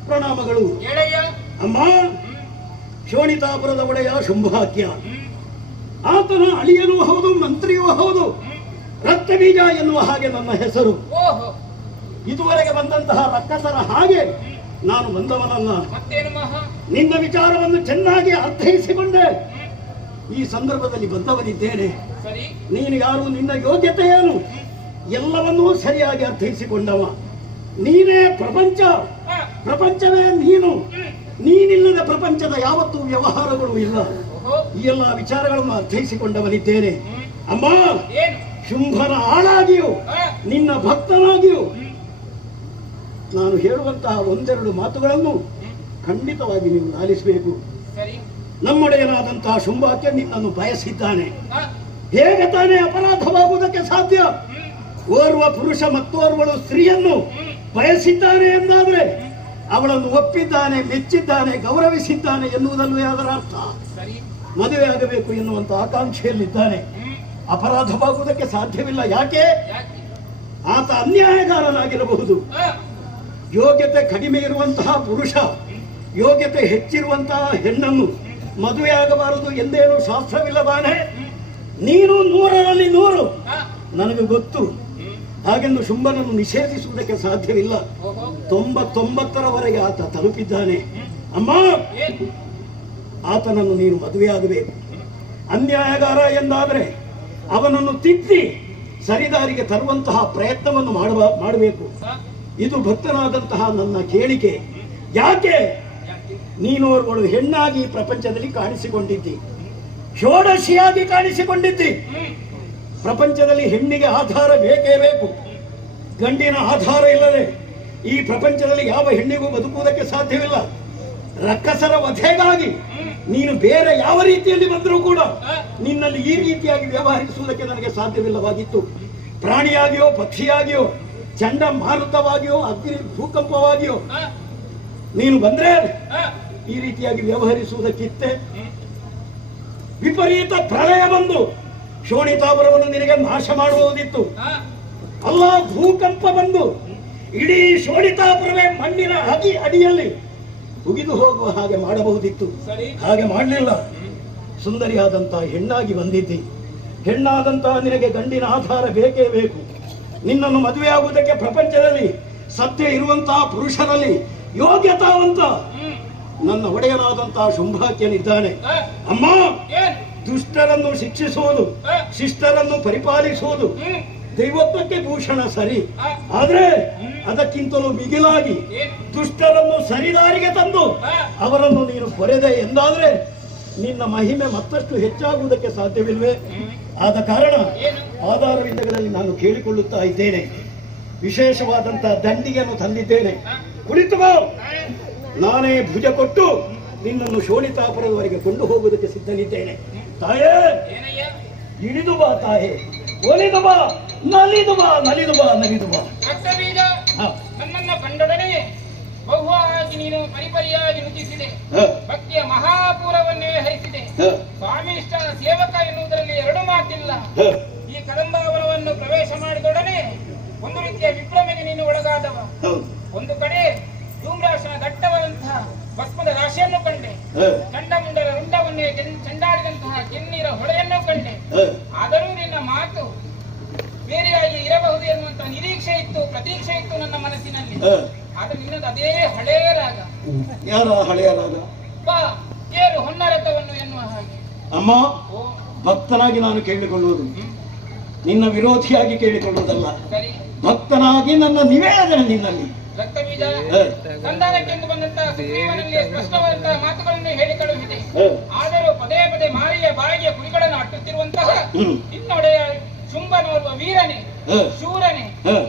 ಪ್ರಣಾಮಗಳು. ಅಮ್ಮ, ಶೋಣಿತಾಪುರದ ಒಡೆಯ ಶುಂಭಾಕ್ಯ, ಆತನ ಅಳಿಯನೂ ಹೌದು, ಮಂತ್ರಿಯೂ ಹೌದು. ರಕ್ತಬೀಜ ಎನ್ನುವ ಹಾಗೆ ನನ್ನ ಹೆಸರು. ಇದುವರೆಗೆ ಬಂದಂತಹ ರಕ್ಕಸರ ಹಾಗೆ ನಾನು ಬಂದವನಲ್ಲ. ನಿನ್ನ ವಿಚಾರವನ್ನು ಚೆನ್ನಾಗಿ ಅರ್ಥೈಸಿಕೊಂಡೆ ಈ ಸಂದರ್ಭದಲ್ಲಿ ಬಂದವನಿದ್ದೇನೆ. ನೀನು ಯಾರು, ನಿನ್ನ ಯೋಗ್ಯತೆ ಏನು, ಎಲ್ಲವನ್ನೂ ಸರಿಯಾಗಿ ಅರ್ಥೈಸಿಕೊಂಡವ. ನೀನೇ ಪ್ರಪಂಚ, ಪ್ರಪಂಚವೇ ನೀನು. ನೀನಿಲ್ಲದ ಪ್ರಪಂಚದ ಯಾವತ್ತೂ ವ್ಯವಹಾರಗಳು ಇಲ್ಲ. ಈ ಎಲ್ಲ ವಿಚಾರಗಳನ್ನು ಅರ್ಥೈಸಿಕೊಂಡವನಿದ್ದೇನೆ. ಅಮ್ಮ, ಶುಂಭನ ಆಳಾಗಿಯೂ ನಿನ್ನ ಭಕ್ತನಾಗಿಯೂ ನಾನು ಹೇಳುವಂತಹ ಒಂದೆರಡು ಮಾತುಗಳನ್ನು ಖಂಡಿತವಾಗಿ ನೀವು ಲಾಲಿಸಬೇಕು. ನಮ್ಮೊಡೆಯನಾದಂತಹ ಶುಂಭಕ್ಕೆ ನಿನ್ನನ್ನು ಬಯಸಿದ್ದಾನೆ. ಹೇಗೆ ತಾನೇ ಅಪರಾಧವಾಗುವುದಕ್ಕೆ ಸಾಧ್ಯ? ಓರ್ವ ಪುರುಷ ಮತ್ತೋರ್ವಳು ಸ್ತ್ರೀಯನ್ನು ಬಯಸಿದ್ದಾನೆ ಎಂದಾದ್ರೆ ಅವಳನ್ನು ಒಪ್ಪಿದ್ದಾನೆ, ಮೆಚ್ಚಿದ್ದಾನೆ, ಗೌರವಿಸಿದ್ದಾನೆ ಎನ್ನುವುದಲ್ಲವೇ ಅದರ ಅರ್ಥ. ಮದುವೆ ಆಗಬೇಕು ಎನ್ನುವಂತ ಆಕಾಂಕ್ಷೆಯಲ್ಲಿದ್ದಾನೆ. ಅಪರಾಧವಾಗುವುದಕ್ಕೆ ಸಾಧ್ಯವಿಲ್ಲ. ಯಾಕೆ? ಆತ ಅನ್ಯಾಯಗಾರನಾಗಿರಬಹುದು. ಯೋಗ್ಯತೆ ಕಡಿಮೆ ಇರುವಂತಹ ಪುರುಷ ಯೋಗ್ಯತೆ ಹೆಚ್ಚಿರುವಂತಹ ಹೆಣ್ಣನ್ನು ಮದುವೆ ಆಗಬಾರದು ಎಂದೇನು ಶಾಸ್ತ್ರವಿಲ್ಲದಾನೆ. ನೀನು 100ರಲ್ಲಿ 100 ನನಗೆ ಗೊತ್ತು. ಹಾಗೆಂದು ಶುಂಭನನ್ನು ನಿಷೇಧಿಸುವುದಕ್ಕೆ ಸಾಧ್ಯವಿಲ್ಲ. 99ರವರೆಗೆ ಆತ ತಲುಪಿದ್ದಾನೆ. ಅಮ್ಮ, ಆತನನ್ನು ನೀನು ಮದುವೆಯಾಗಬೇಕು. ಅನ್ಯಾಯಗಾರ ಎಂದಾದರೆ ಅವನನ್ನು ತಿದ್ದಿ ಸರಿದಾರಿಗೆ ತರುವಂತಹ ಪ್ರಯತ್ನವನ್ನು ಮಾಡಬೇಕು. ಇದು ಭಕ್ತನಾದಂತಹ ನನ್ನ ಕೇಳಿಕೆ. ಯಾಕೆ? ನೀನೋರ್ವಳು ಹೆಣ್ಣಾಗಿ ಪ್ರಪಂಚದಲ್ಲಿ ಕಾಣಿಸಿಕೊಂಡಿದ್ದಿ, ಷೋಡಶಿಯಾಗಿ ಕಾಣಿಸಿಕೊಂಡಿದ್ದಿ. ಪ್ರಪಂಚದಲ್ಲಿ ಹೆಣ್ಣಿಗೆ ಆಧಾರ ಬೇಕೇ ಬೇಕು. ಗಂಡಿನ ಆಧಾರ ಇಲ್ಲದೆ ಈ ಪ್ರಪಂಚದಲ್ಲಿ ಯಾವ ಹೆಣ್ಣಿಗೂ ಬದುಕುವುದಕ್ಕೆ ಸಾಧ್ಯವಿಲ್ಲ. ರಕ್ಕಸರ ವಧೆಗಾಗಿ ನೀನು ಬೇರೆ ಯಾವ ರೀತಿಯಲ್ಲಿ ಬಂದರೂ ಕೂಡ ನಿನ್ನಲ್ಲಿ ಈ ರೀತಿಯಾಗಿ ವ್ಯವಹರಿಸುವುದಕ್ಕೆ ನನಗೆ ಸಾಧ್ಯವಿಲ್ಲವಾಗಿತ್ತು. ಪ್ರಾಣಿಯಾಗಿಯೋ ಪಕ್ಷಿಯಾಗಿಯೋ ಚಂಡಮಾರುತವಾಗಿಯೋ ಅಗ್ನಿ ಭೂಕಂಪವಾಗಿಯೋ ನೀನು ಬಂದ್ರೆ ಈ ರೀತಿಯಾಗಿ ವ್ಯವಹರಿಸುವುದಕ್ಕಿತ್ತೆ. ವಿಪರೀತ ಪ್ರಳಯ ಬಂದು ಶೋಣಿತಾಪುರವನ್ನು ನಿನಗೆ ನಾಶ ಮಾಡುವುದಿತ್ತು. ಅಲ್ಲ, ಭೂಕಂಪ ಬಂದು ಇಡೀ ಶೋಣಿತಾಪುರವೇ ಮಣ್ಣಿನ ಅಡಿಯಲ್ಲಿ ಉಗಿದು ಹೋಗುವ ಹಾಗೆ ಮಾಡಬಹುದಿತ್ತು. ಹಾಗೆ ಮಾಡಲಿಲ್ಲ. ಸುಂದರಿಯಾದಂತಹ ಹೆಣ್ಣಾಗಿ ಬಂದಿದ್ದಿ. ಹೆಣ್ಣಾದಂತಹ ನಿನಗೆ ಗಂಡಿನ ಆಧಾರ ಬೇಕೇ ಬೇಕು. ನಿನ್ನನ್ನು ಮದುವೆಯಾಗುವುದಕ್ಕೆ ಪ್ರಪಂಚದಲ್ಲಿ ಸತ್ಯ ಇರುವಂತಹ ಪುರುಷರಲ್ಲಿ ಯೋಗ್ಯತಾವಂತ ನನ್ನ ಒಡೆಯನಾದಂತಹ ಶುಂಭಾಕ್ಯನಿದ್ದಾನೆ. ಅಮ್ಮ, ದುಷ್ಟರನ್ನು ಶಿಕ್ಷಿಸುವುದು, ಶಿಷ್ಟರನ್ನು ಪರಿಪಾಲಿಸುವುದು ದೈವತ್ವಕ್ಕೆ ಭೂಷಣ ಸರಿ. ಆದ್ರೆ ಅದಕ್ಕಿಂತಲೂ ಮಿಗಿಲಾಗಿ ದುಷ್ಟರನ್ನು ಸರಿದಾರಿಗೆ ತಂದು ಅವರನ್ನು ನೀನು ಕೊರೆದೆ ಎಂದಾದ್ರೆ ನಿನ್ನ ಮಹಿಮೆ ಮತ್ತಷ್ಟು ಹೆಚ್ಚಾಗುವುದಕ್ಕೆ ಸಾಧ್ಯವಿಲ್ವೇ? ಆದ ಕಾರಣ ಆಧಾರವಿಂದಗಳಲ್ಲಿ ನಾನು ಕೇಳಿಕೊಳ್ಳುತ್ತಾ ಇದ್ದೇನೆ. ವಿಶೇಷವಾದಂತಹ ದಂಡಿಗೆಯನ್ನು ತಂದಿದ್ದೇನೆ. ಕುಳಿತುಕೋ. ನಾನೇ ಭುಜ ಕೊಟ್ಟು ನಿನ್ನನ್ನು ಶೋಣಿತಾಪುರದವರೆಗೆ ಕೊಂಡು ಹೋಗುವುದಕ್ಕೆ ಸಿದ್ಧನಿದ್ದೇನೆ. ತಾಯೇ, ಇಳಿದು ಬಾ ತಾಯೇ, ಒಲಿದು ಬಾ, ನಲಿದು ಬಾ, ನಲಿದು ಬಾ, ನಲಿದು ಬಾ. ನನ್ನನ್ನ ಕಂಡೊಡನೆ ಬಹುವಾಗಿ ನೀನು ಪರಿಪರಿಯಾಗಿ ನುತಿಸಿದೆ. ಭಕ್ತಿಯ ಮಹಾಪೂರವನ್ನೇ ಹರಿಸಿದೆ. ಸ್ವಾಮಿ ಇಷ್ಟ ಸೇವಕ ಎನ್ನುವುದರಲ್ಲಿ ಎರಡು ಮಾತಿಲ್ಲ. ಈ ಕದಂಬಾವನವನ್ನು ಪ್ರವೇಶ ಮಾಡಿದೊಡನೆ ಒಂದು ರೀತಿಯ ವಿಭ್ರಮೆಗೆ ನೀನು ಒಳಗಾದವ. ಒಂದು ಕಡೆ ಧೂಮ್ರಾಶನ ದಟ್ಟವಾದಂತಹ ಭಸ್ಮದ ರಾಶಿಯನ್ನು ಕಂಡೆ. ಚಂಡಮುಂಡರ ರುಂಡವನ್ನೇ ಚೆಂಡಾಡಿದಂತಹ ಕೆನ್ನೀರ ಹೊಳೆಯನ್ನು ಕಂಡೆ. ಆದರೂ ನಿನ್ನ ಮಾತು ಬೇರೆಯಾಗಿ ಇರಬಹುದು ಎನ್ನುವಂತಹ ನಿರೀಕ್ಷೆ ಇತ್ತು, ಪ್ರತೀಕ್ಷೆ ಇತ್ತು ನನ್ನ ಮನಸ್ಸಿನಲ್ಲಿ. ಆದ್ರೆ ನಿನ್ನದು ಅದೇ ಹಳೆಯ ರಾಗ. ಯಾರ ಹಳೆಯ ರಾಗ? ಬಾ ಕೇಳು ಹೊನ್ನರಥವನ್ನು ಎನ್ನುವ ಹಾಗೆ. ಅಮ್ಮ, ಭಕ್ತನಾಗಿ ನಾನು ಕೇಳಿಕೊಳ್ಳುವುದು, ನಿನ್ನ ವಿರೋಧಿಯಾಗಿ ಕೇಳಿಕೊಳ್ಳುವುದಲ್ಲ. ಭಕ್ತನಾಗಿ ನನ್ನ ನಿವೇದನೆ ನಿನ್ನಲ್ಲಿ. ರಕ್ತಬೀಜ ಸಂಧಾನಕ್ಕೆಂದು ಬಂದಂತಹ ಸುಗ್ರೀವನಲ್ಲಿ ಸ್ಪಷ್ಟವಾದಂತಹ ಮಾತುಗಳನ್ನು ಹೇಳಿ ಕಳುಹಿದೆ. ಆದರೂ ಪದೇ ಪದೇ ಮಾರಿಯ ಬಾಯಿಗೆ ಕುರಿಗಳನ್ನು ಅಟ್ಟುತ್ತಿರುವಂತಹ ನಿನ್ನೊಡೆಯ ಶುಂಭನೋರ್ವ ವೀರನೇ, ಶೂರನೇ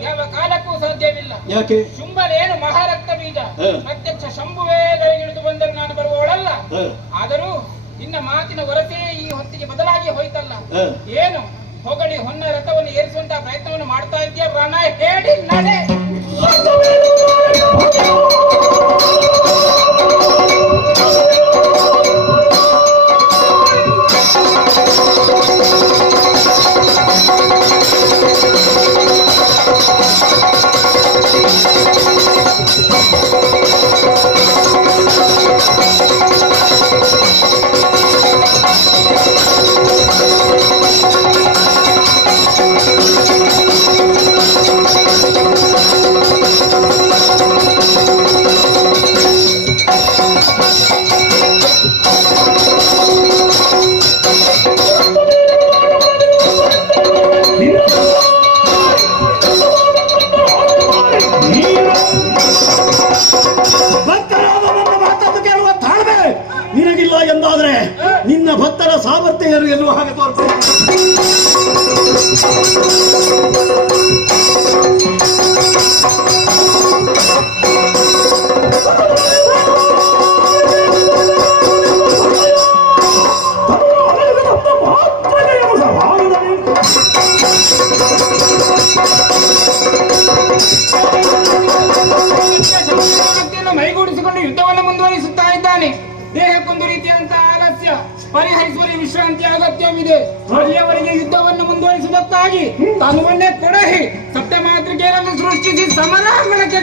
ಯಾವ ಕಾಲಕ್ಕೂ ಸಾಧ್ಯವಿಲ್ಲ. ಯಾಕೆ? ಶುಂಭನೇನು ಮಹಾರಕ್ತ ಬೀಜ, ಪ್ರತ್ಯಕ್ಷ ಶಂಭುವೇ ಇಳಿದು ಬಂದರೆ ನಾನು ಬರುವವಳಲ್ಲ. ಆದರೂ ನಿನ್ನ ಮಾತಿನ ಹೊರತೇ ಈ ಹೊತ್ತಿಗೆ ಬದಲಾಗಿ ಹೋಯ್ತಲ್ಲ. ಏನು ಹೊಗಳಿ ಹೊನ್ನ ರಥವನ್ನು ಏರಿಸುವಂತಹ ಪ್ರಯತ್ನವನ್ನು ಮಾಡ್ತಾ ಇದೆಯಾ? ಪ್ರಾಣ ಹೇಳಿ ನಡೆ. ನಿನ್ನ ಭಕ್ತರ ಸಾಮರ್ಥ್ಯ ಏನು ಎನ್ನುವ ಹಾಗೆ ತೋರ್ತಾರೆ. ಮೈಗೂಡಿಸಿಕೊಂಡು ಯುದ್ಧವನ್ನು ಮುಂದುವರಿಸುತ್ತಾ ಇದ್ದಾನೆ. ದೇಹಕ್ಕೊಂದು ರೀತಿಯಾದಂತಹ ಆಲಸ್ಯ ಪರಿಹರಿಸುವಲ್ಲಿ ವಿಶ್ರಾಂತಿ ಅಗತ್ಯವಿದೆ. ಅಲ್ಲಿಯವರೆಗೆ ಯುದ್ಧವನ್ನು ಮುಂದುವರಿಸುವುದಕ್ಕಾಗಿ ತನುವನ್ನೇ ಕೊಡಹಿ ಸಪ್ತಮಾತೃಕೆಯನ್ನು ಸೃಷ್ಟಿಸಿ ಸಮರಾಂಗಣಕ್ಕೆ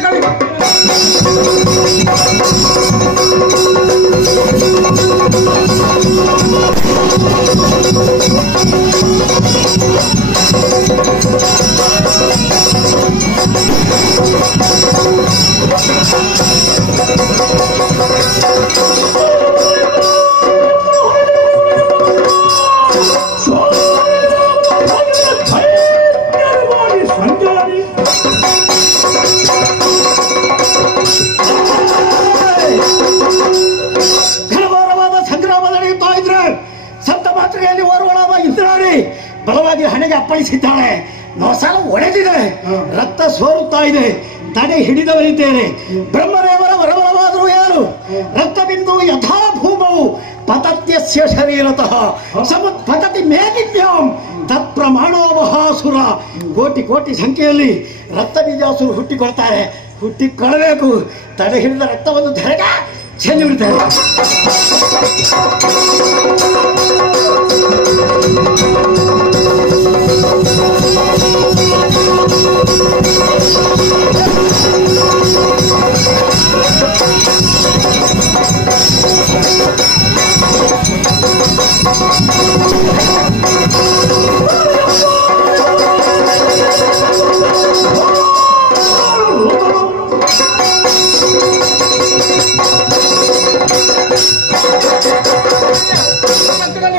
ಬಲವಾಗಿ ಹಣೆಗೆ ಅಪ್ಪಳಿಸಿದ್ದಾಳೆ. ನೊಸಲ ಒಡೆದಿದೆ, ರಕ್ತ ಸೋರುತ್ತಾ ಇದೆ. ತಡೆ ಹಿಡಿದವರಿದ್ದೇನೆ. ಬ್ರಹ್ಮದೇವರ ವರವರವಾದರೂ ಯಾರು? ರಕ್ತಬಿಂದು ಯಥಾ ಭೂಮವು ಪತತ್ಯಸ್ಯ ಶರೀರತಃ ಸಮುತ್ಪತತಿ ಮೇದಿದ್ಯಾಂ ತತ್ಪ್ರಮಾಣೋ ಮಹಾಸುರ. ಕೋಟಿ ಕೋಟಿ ಸಂಖ್ಯೆಯಲ್ಲಿ ರಕ್ತ ಬೀಜಾಸುರು ಹುಟ್ಟಿಕೊಳ್ತಾರೆ. ಹುಟ್ಟಿಕೊಳ್ಳಬೇಕು. ತಡೆ ಹಿಡಿದ ರಕ್ತವನ್ನು ಧರೆಗ ಚೆಲ್ಲಿ ಬಿಡ್ತಾರೆ.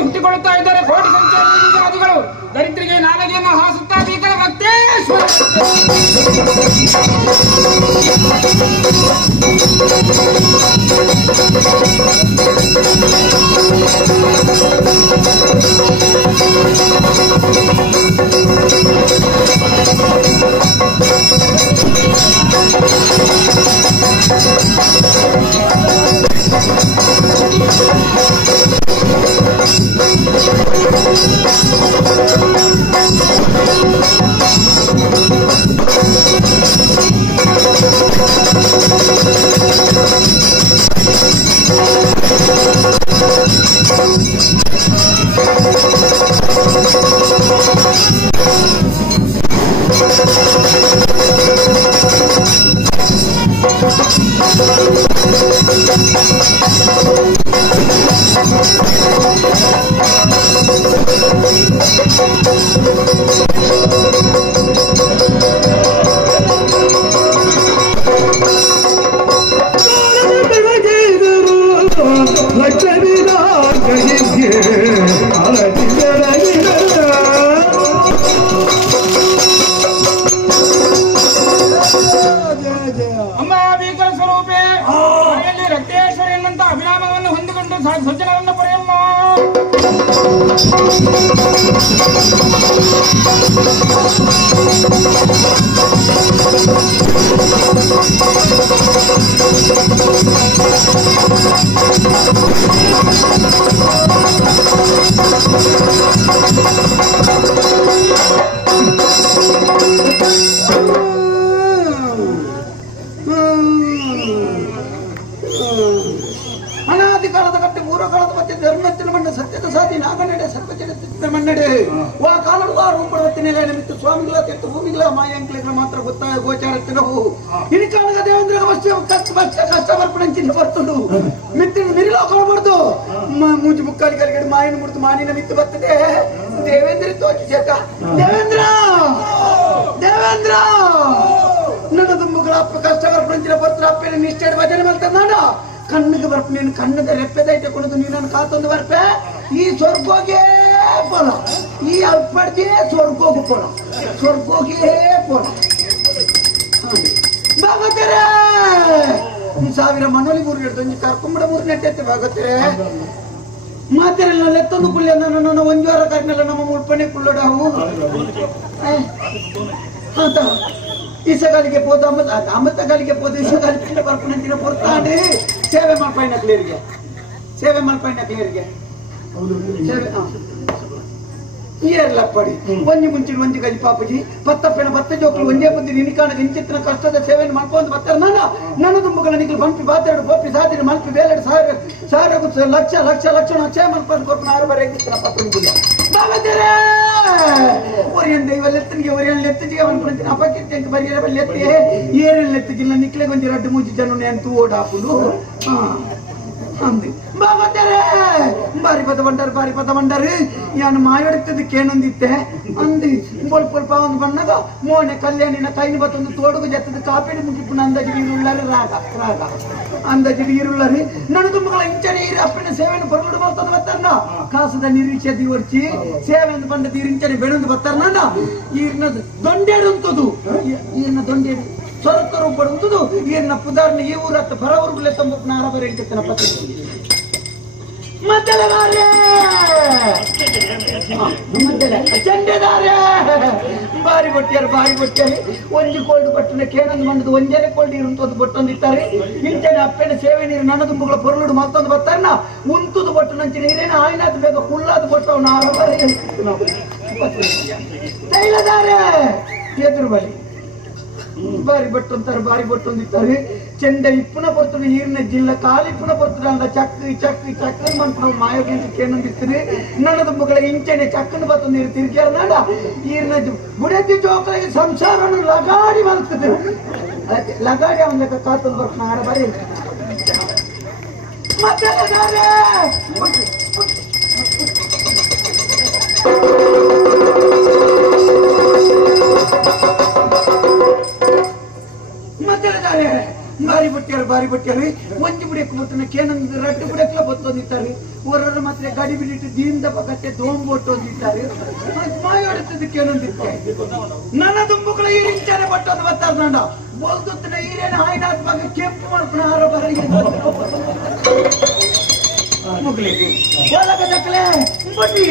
ಹುಟ್ಟಿಕೊಳ್ಳುತ್ತಾ ಇದ್ದಾರೆ ಕೋಟಿ ಸಂಖ್ಯೆಯ ದರಿದ್ರಿಗೆ ನಾಲಗೆಯನ್ನು ಹಾಸುತ್ತಾ ಭೀಕರ ಭಕ್ತೇಶ್ವರ ಸಜ್ಜನರನ್ನು ಪಡೆಯಮ್ಮ. ಅನಾದಿ ಕಾಲದ ಕಟ್ಟೆ ಮೂರ ಕಾಲದ ಮಧ್ಯೆ ಧರ್ಮತ್ತಿನ ಮಣ್ಣ ಸತ್ಯದ ಸಾಧಿ ನಾಗನಡೆ ಸರ್ವಜನ ಮಣ್ಣಡೆ ವಾ ಕಾಲಡು ಆ ರೂಪವತ್ತಿನೆಲ್ಲ ನಿಮಿತ್ತ ಸ್ವಾಮಿಗಳ ತೆತ್ತು ಭೂಮಿಗಳ ಮಾಯಾಂಕ್ಲಿಗಳ ಮಾತ್ರ ಗೊತ್ತಾಯ ಗೋಚಾರತ್ತಿನವು ಇನ್ನು ಕಾಲದ ದೇವೇಂದ್ರ ಅವಶ್ಯ ಕಷ್ಟ ಬರ್ಪಣಂಚಿನ ಬರ್ತುಂಡು ಮಿತ್ತಿನ ಮಿರಿಲೋಕಬಾರ್ದು ಮೂಜಿ ಮುಕ್ಕಾಲಿಗಳಿಗೆ ಮಾಯಿನ ಮುರಿದು ಮಾನಿನ ಮಿತ್ತು ಬರ್ತದೆ. ದೇವೇಂದ್ರ ತೋಚಿ ಚೇತ ದೇವೇಂದ್ರ ದೇವೇಂದ್ರ ನನ್ನ ದುಮ್ಮಗಳ ಅಪ್ಪ ಕಷ್ಟ ಬರ್ಪಣಂಚಿನ ಬರ್ತಾರೆ ಅಪ್ಪನ ನಿಷ್ಠೆ ಭಜನೆ ಮಾಡ್ತಾರೆ ನಾಡ ಕಣ್ಣಿಗೆ ಬರ್ಪ ನೀನು ಕಣ್ಣದ ರೆಪ್ಪೆದೈತೆ ಕೊಡೋದು ನೀನನ್ನು ಕಾತೊಂದು ಬರ್ಪೆ ಈ ಸ್ವರ್ಗೋಗೇ ಪೋಲ ಈ ಅಲ್ಪಡ್ಗೆ ಸ್ವರ್ಗೋಗು ಪೋಲ ಸ್ವರ್ಗೋಗೇ ಪೋಲ ಭಾಗವತರೇ ಈ 1000 ಮನೋಲಿ ಮೂರು ಹಿಡಿದು ಕರ್ಕೊಂಬಿಡ ಮೂರು ನೆಟ್ಟೈತೆ ಭಾಗವತರೇ ಮಾತೆರೆಲ್ಲ ಲೆತ್ತೊಂದು ಕುಳ್ಳಿ ನನ್ನ ಒಂಜುವಾರ ಕಾರ್ನೆಲ್ಲ ನಮ್ಮ ಮುಳ್ಪನೆ ಕುಳ್ಳೋಡ ಅವು ಅಂತ ಈಸಗಾಲಿಗೆ ಪೋದು ಅಮೃತಗಾಲಿಗೆ ಪೋದು ಈಸಗಾಲಿ ಪಿಂಡ ಬರ್ಪುನಂಚಿನ ಪೊರ್ತಾಂಡಿ ಸೇವೆ ಮಾಡ್ಪಾಯಿನ ಕ್ಲಿಯರ್ಗೆ ಸೇವೆ ಏರ್ಲ ಪಡಿ ಒಂಜಿ ಮುಂಚಿನ ಒಂಜಿ ಗಜಿ ಪಾಪಜಿ ಪತ್ತಪ್ಪನ ಬತ್ತ ಜೋಕಲು ಒಂದೇ ಬುದ್ಧಿ ನಿನಿಕಾಣ ಇಂಚಿತ್ತಿನ ಕಷ್ಟದ ಸೇವೆಯನ್ನು ಮಾಡ್ಕೊಂಡು ಬರ್ತಾರೆ ನನ್ನ ದುಂಬುಗಳ ನಿಗಲು ಬಂಪಿ ಬಾತೆರಡು ಪೋಪಿ ಸಾತಿನ ಮಲ್ಪಿ ಬೇಲೆರಡು ಸಾವಿರ ಲಕ್ಷ ಅಕ್ಷಯ ಮಲ್ಪಂದು ಕೊಟ್ಟು ಆರು ಬರ ಪತ್ರ ಒರಿಯನ್ ದೈವ ಲೆತ್ತನಿಗೆ ಒರಿಯನ್ ಲೆತ್ತಿಗೆ ಅನ್ಕೊಂತೀನಿ ಅಪಕ್ಕಿತ್ತು ಅಂತ ಬರೀ ಲೆತ್ತಿ ಏನೇನು ಲೆತ್ತಿಗಿಲ್ಲ ನಿಕ್ಲೆ ಒಂಜಿ ರಡ್ಡು ಮೂಜಿ ಜನ ಎಂತೂ ಓಡಾಪುದು ಅಂದು ಬಾರಿ ಪದ ಬಂಡರು ಯಾನು ಮಾಯೊಡಿದ್ದಕ್ಕೆ ಏನೊಂದಿತ್ತೆ ಅಂದು ಸ್ವಲ್ಪ ಒಂದು ಬಣ್ಣಗ ಮೋನೆ ಕಲ್ಯಾಣಿನ ಕೈನ ಬತ್ತೊಂದು ತೋಡುಗು ಜತ್ತದ ಕಾಪಿಡಿ ಮುಗಿಪುನ ಅಂದಾಜು ಈರುಳ್ಳರಿ ರಾಗ ಅಂದಾಜು ಈರುಳ್ಳರಿ ನನ್ನ ತುಂಬಗಳ ಇಂಚನೆ ಈರು ಅಪ್ಪಿನ ಸೇವೆಯನ್ನು ಪರಗಡು ಬರ್ತದ ಬತ್ತಾರ ಕಾಸದ ನಿರೀಕ್ಷೆ ದಿವರ್ಚಿ ಸೇವೆ ಅಂತ ಬಂದ ಇಂಚನೆ ಬೆಳೆದು ಬತ್ತಾರ ಈರ್ನ ದೊಂಡೇಡುಂತದು ಈರ್ನ ದೊಂಡೇಡು ಸ್ವರತರು ಪಡುವುದು ಈರ್ನ ಪುದಾರ್ನ ಈ ಊರತ್ತ ಬರವರ್ಗುಲೆ ತೊಂಬತ್ತು ನಾರ ಬರ ಇಂಚಿನ ಪತ್ರ ಬಾರಿ ಬೊಟ್ಟಿಯಾರಿ ಒಂಜಿ ಕೋಲ್ಡ್ ಬಟ್ಟನ ಕೇಳಂದು ಬಂದದ್ದು ಒಂಜನೆ ಕೋಲ್ಡ್ ಇರುಂತದ್ದು ಬೊಟ್ಟೊಂದಿತ್ತಾರೆ ಇಂಚನೆ ಅಪ್ಪನ ಸೇವೆ ನೀರು ನನ್ನ ತುಂಬಗಳ ಪೊರಳುಡು ಮತ್ತೊಂದು ಬರ್ತಾರನ ಉಂತುದು ಬೊಟ್ಟು ನಂಚಿನ ನೀರೇನ ಆಯ್ನಾದ ಬೇಗ ಕುಳ್ಳಾದ ಬೊಟ್ಟು ಅವನ ಆರ ತೈಲದಾರೆ ಎದುರು ಬಲಿ ಬಾರಿ ಬಟ್ಟೊಂದಿತ್ತಾರೆ ಚೆಂದ ಇಪ್ಪುನ ಬರ್ತದೆ ಈರಿನ ಜಿಲ್ಲ ಕಾಲಿಪ್ಪುನ ಬರ್ತದೆ ಅಂದ ಚಕ್ರ ಮಂತ್ ನಾವು ಮಾಯೋಗಿ ಕೇಳಂದಿರ್ತೀರಿ ನನ್ನ ದುಂಬಗಳ ಇಂಚನೆ ಚಕ್ಕನ ಬತ್ತ ನೀರು ತಿರುಗ್ಯಾರ ನಾಡ ಈರಿನ ಬುಡತಿ ಜೋಕಲಿಗೆ ಸಂಸಾರವನ್ನು ಲಗಾಡಿ ಬರ್ತದೆ ಲಗಾಡಿ ಅವನ ಲೆಕ್ಕ ಕಾತಂದು ಬರ್ತಾನ ಆರ ಬರೀ ಮತ್ತೆ ಬಾರಿ ಬಟ್ಟಿಯಾರಿ ಒಂಜಿ ಬುಡಕ್ಕೆ ಬರ್ತನೆ ಕೇನಂದ ರಡ್ಡು ಬುಡಕ್ಲ ಬತ್ತೊಂದಿತ್ತಾರೆ ಹೊರ ಮಾತ್ರ ಗಾಡಿ ಬಿಡಿಟ್ಟು ದೀನ್ ದಪ್ಪ ಕತ್ತೆ ತೊಗೊಂಡ್ಬಿಟ್ಟೊಂದಿದ್ದಾರೆ ಮಾಯೋಡುತ್ತದಕ್ಕೆ ಏನೊಂದಿತ್ತೆ ನನ್ನ ದುಂಬುಗಳ ಈರಿಂಚಾನೆ ಬಟ್ಟೊಂದು ಬರ್ತಾರ ನಾಡ ಬೋಲ್ತುತ್ತಿನ ಈರೇನ ಆಯ್ನಾದ ಬಗ್ಗೆ ಕೆಂಪು ಮಾಡ್ಕೊಂಡು ಆರ ಬರಗೆ ಮುಗ್ಲಿಕ್ಕೆ ಒಳಗದಕ್ಲೆ ಬಡ್ಡಿ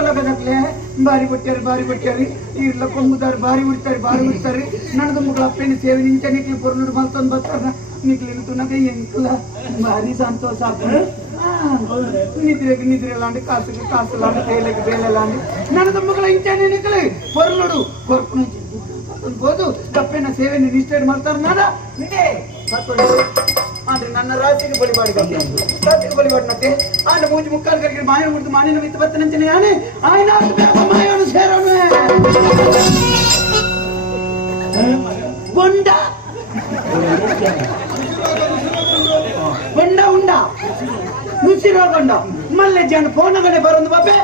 ಒಳಗದಕ್ಲೆ ಬಾರಿ ಬಟ್ಟಿಯಾರಿ ಇರ್ಲ ಕೊಂಬುದಾರ ಬಾರಿ ಉಡ್ತಾರೆ ನನ್ನ ದುಂಬುಗಳ ಅಪ್ಪೇನ ಸೇವೆ ನಿಂಚ ನಿಕ್ಲಿ ಪೊರ್ನುಡು ಮಲ್ತೊಂದು ಬರ್ತಾರ ನಿಕ್ಲಿ ತುನಗ ಎಂಕುಲ ಬಾರಿ ಸಂತೋಷ ನಿದ್ರೆ లాంటి కాసు లాంటి తేలికి బేల లాంటి నన్ను తమ్ముಗಳ ఇంచనే నికలి పొర్లుడు కొర్పు నుంచి పోదు తప్పిన సేవని నిష్ఠ ಮಾಡ್ತಾರೆ ನಾಡ ನಿಂಗೆ ಆದ್ರೆ ನನ್ನ ರಾತ್ರಿಗೆ ಬಲಿಬಾಡಿನತ್ತೆ ಆನ ಮೂಜಿ ಮುಕ್ಕಾಲು ಕರಿಗೆ ಮಾಯ ಮುಡ್ದು ಮಾನಿನ ಮಿತ್ತ ಬತ್ತನಂಚನೆ ಯಾನೆ ಆಯ್ನ ಮಾಯನು ಸೇರೋನು ಗೊಂಡ ಉಂಡ ನುಸಿರೋಗೊಂಡ ಮಲ್ಲೆ ಜನ ಫೋನ್ ಬರೋದು ಬಾಬೆ